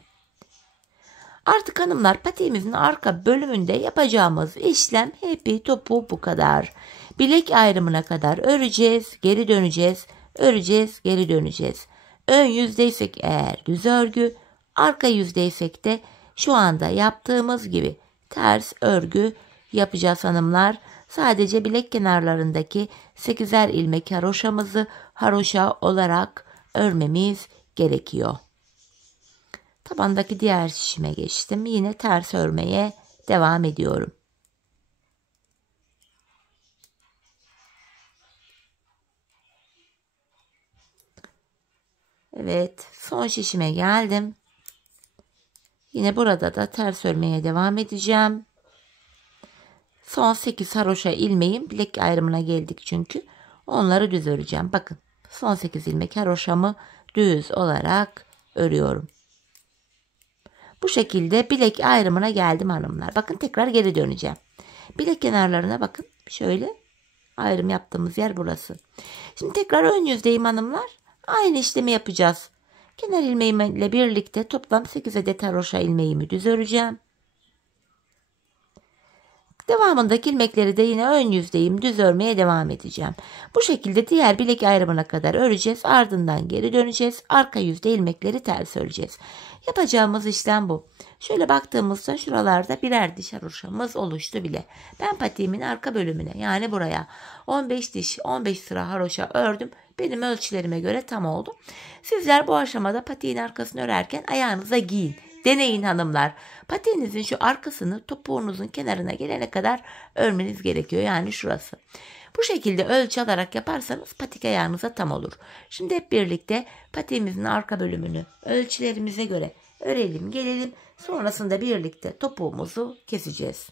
Artık hanımlar patiğimizin arka bölümünde yapacağımız işlem hepi topu bu kadar. Bilek ayrımına kadar öreceğiz, geri döneceğiz, öreceğiz, geri döneceğiz. Ön yüzdeysek eğer düz örgü, arka yüzdeysek de şu anda yaptığımız gibi ters örgü yapacağız hanımlar. Sadece bilek kenarlarındaki 8'er ilmek haroşamızı haroşa olarak örmemiz gerekiyor. Tabandaki diğer şişime geçtim. Yine ters örmeye devam ediyorum. Evet, son şişime geldim. Yine burada da ters örmeye devam edeceğim. Son 8 haroşa ilmeğim, bilek ayrımına geldik çünkü. Onları düz öreceğim. Bakın, son 8 ilmek haroşamı düz olarak örüyorum. Bu şekilde bilek ayrımına geldim hanımlar. Bakın tekrar geri döneceğim. Bilek kenarlarına bakın. Şöyle ayrım yaptığımız yer burası. Şimdi tekrar ön yüzdeyim hanımlar. Aynı işlemi yapacağız. Kenar ilmeğimle birlikte toplam 8 adet haroşa ilmeğimi düz öreceğim. Devamındaki ilmekleri de yine ön yüzdeyim düz örmeye devam edeceğim. Bu şekilde diğer bilek ayrımına kadar öreceğiz. Ardından geri döneceğiz. Arka yüzde ilmekleri ters öreceğiz. Yapacağımız işlem bu. Şöyle baktığımızda şuralarda birer diş haroşamız oluştu bile. Ben patiğimin arka bölümüne yani buraya 15 diş 15 sıra haroşa ördüm. Benim ölçülerime göre tam oldu. Sizler bu aşamada patiğin arkasını örerken ayağınıza giyin. Deneyin hanımlar. Patiğinizin şu arkasını topuğunuzun kenarına gelene kadar örmeniz gerekiyor. Yani şurası. Bu şekilde ölçü alarak yaparsanız patik ayağınıza tam olur. Şimdi hep birlikte patiğimizin arka bölümünü ölçülerimize göre örelim gelelim. Sonrasında birlikte topuğumuzu keseceğiz.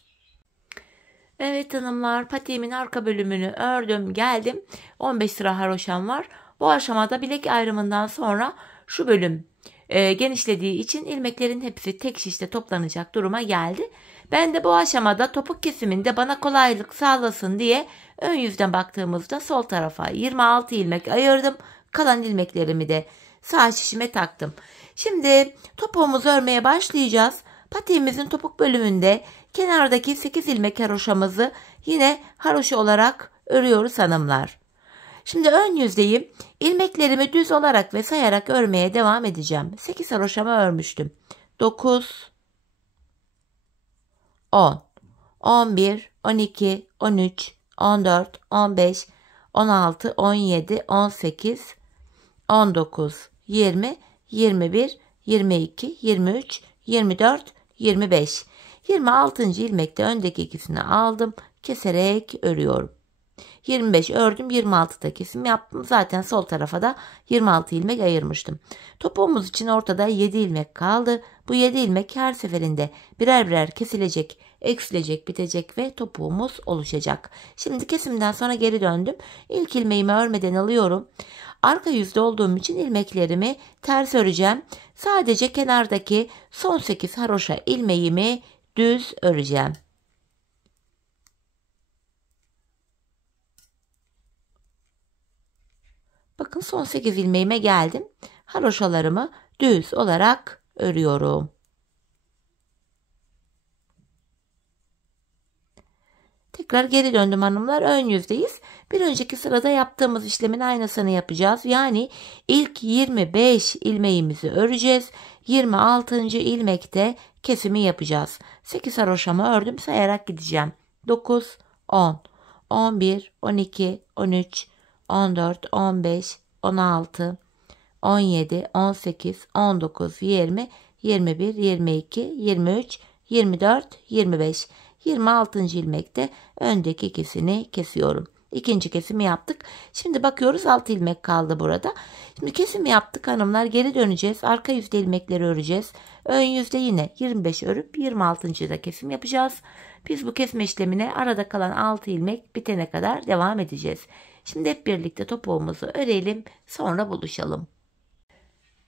Evet hanımlar, patiğimin arka bölümünü ördüm geldim. 15 sıra haroşam var. Bu aşamada bilek ayrımından sonra şu bölüm genişlediği için ilmeklerin hepsi tek şişte toplanacak duruma geldi. Ben de bu aşamada topuk kesiminde bana kolaylık sağlasın diye ön yüzden baktığımızda sol tarafa 26 ilmek ayırdım. Kalan ilmeklerimi de sağ şişime taktım. Şimdi topuğumuzu örmeye başlayacağız. Patiğimizin topuk bölümünde kenardaki 8 ilmek haroşamızı yine haroşa olarak örüyoruz hanımlar. Şimdi ön yüzdeyim. İlmeklerimi düz olarak ve sayarak örmeye devam edeceğim. 8 haroşamı örmüştüm. 9, 10, 11, 12, 13, 14, 15, 16, 17, 18, 19, 20, 21, 22, 23, 24, 25. 26. ilmekte öndeki ikisini aldım. Keserek örüyorum. 25 ördüm, 26'da kesim yaptım. Zaten sol tarafa da 26 ilmek ayırmıştım. Topuğumuz için ortada 7 ilmek kaldı. Bu 7 ilmek her seferinde birer birer kesilecek, eksilecek, bitecek ve topuğumuz oluşacak. Şimdi kesimden sonra geri döndüm. İlk ilmeğimi örmeden alıyorum. Arka yüzde olduğum için ilmeklerimi ters öreceğim. Sadece kenardaki son 8 haroşa ilmeğimi düz öreceğim. Bakın son 8 ilmeğime geldim. Haroşalarımı düz olarak örüyorum. Tekrar geri döndüm hanımlar. Ön yüzdeyiz. Bir önceki sırada yaptığımız işlemin aynısını yapacağız. Yani ilk 25 ilmeğimizi öreceğiz. 26. ilmekte kesimi yapacağız. 8 haroşamı ördüm. Sayarak gideceğim. 9, 10, 11, 12, 13, 14, 15, 16, 17, 18, 19, 20, 21, 22, 23, 24, 25. 26. ilmekte öndeki ikisini kesiyorum. İkinci kesimi yaptık. Şimdi bakıyoruz 6 ilmek kaldı burada. Şimdi kesimi yaptık hanımlar. Geri döneceğiz. Arka yüzde ilmekleri öreceğiz. Ön yüzde yine 25 örüp 26. da kesim yapacağız. Biz bu kesme işlemine arada kalan 6 ilmek bitene kadar devam edeceğiz. Şimdi hep birlikte topuğumuzu örelim. Sonra buluşalım.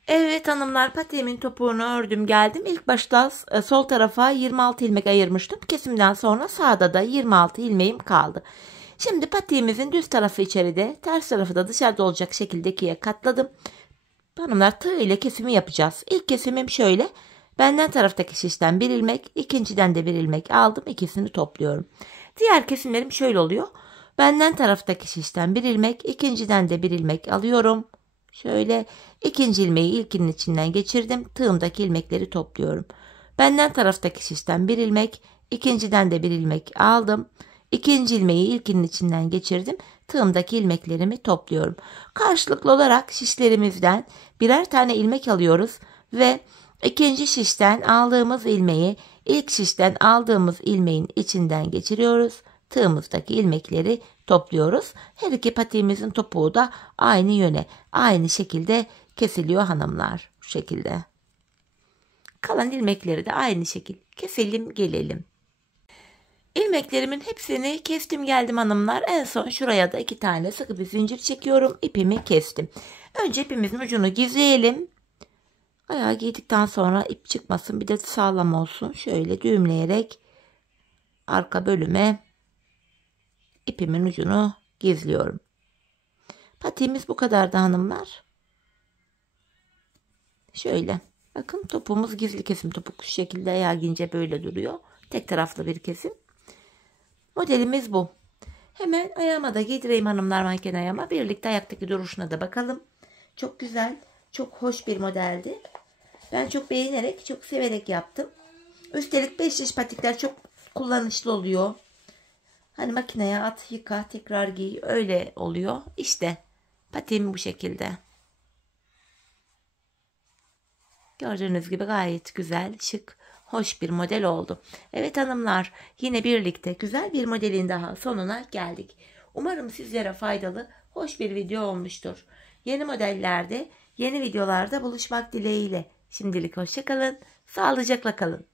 Evet hanımlar, patiğimin topuğunu ördüm geldim. İlk başta sol tarafa 26 ilmek ayırmıştım. Kesimden sonra sağda da 26 ilmeğim kaldı. Şimdi patiğimizin düz tarafı içeride, ters tarafı da dışarıda olacak şekilde ikiye katladım. Hanımlar, tığ ile kesimi yapacağız. İlk kesimim şöyle. Benden taraftaki şişten bir ilmek, ikinciden de bir ilmek aldım. İkisini topluyorum. Diğer kesimlerim şöyle oluyor. Benden taraftaki şişten bir ilmek, ikinciden de bir ilmek alıyorum. Şöyle ikinci ilmeği ilkinin içinden geçirdim. Tığımdaki ilmekleri topluyorum. Benden taraftaki şişten bir ilmek, ikinciden de bir ilmek aldım. İkinci ilmeği ilkinin içinden geçirdim. Tığımdaki ilmeklerimi topluyorum. Karşılıklı olarak şişlerimizden birer tane ilmek alıyoruz ve ikinci şişten aldığımız ilmeği ilk şişten aldığımız ilmeğin içinden geçiriyoruz. Tığımızdaki ilmekleri topluyoruz. Her iki patiğimizin topuğu da aynı yöne, aynı şekilde kesiliyor hanımlar. Bu şekilde. Kalan ilmekleri de aynı şekilde keselim gelelim. İlmeklerimin hepsini kestim geldim hanımlar. En son şuraya da 2 tane sıkı bir zincir çekiyorum. İpimi kestim. Önce ipimizin ucunu gizleyelim. Ayağı giydikten sonra ip çıkmasın, bir de sağlam olsun. Şöyle düğümleyerek arka bölüme ipimin ucunu gizliyorum. Patiğimiz bu kadardı hanımlar. Şöyle bakın, topuğumuz gizli kesim topuk, şu şekilde ayağı giyince böyle duruyor. Tek taraflı bir kesim. Modelimiz bu. Hemen ayağıma da giydireyim hanımlar, manken ayağıma. Birlikte ayaktaki duruşuna da bakalım. Çok güzel, çok hoş bir modeldi. Ben çok beğenerek, çok severek yaptım. Üstelik 5 diş patikler çok kullanışlı oluyor. Hani makineye at, yıka, tekrar giy, öyle oluyor. İşte patiğim bu şekilde. Gördüğünüz gibi gayet güzel, şık, hoş bir model oldu. Evet hanımlar, yine birlikte güzel bir modelin daha sonuna geldik. Umarım sizlere faydalı, hoş bir video olmuştur. Yeni modellerde, yeni videolarda buluşmak dileğiyle. Şimdilik hoşça kalın, sağlıcakla kalın.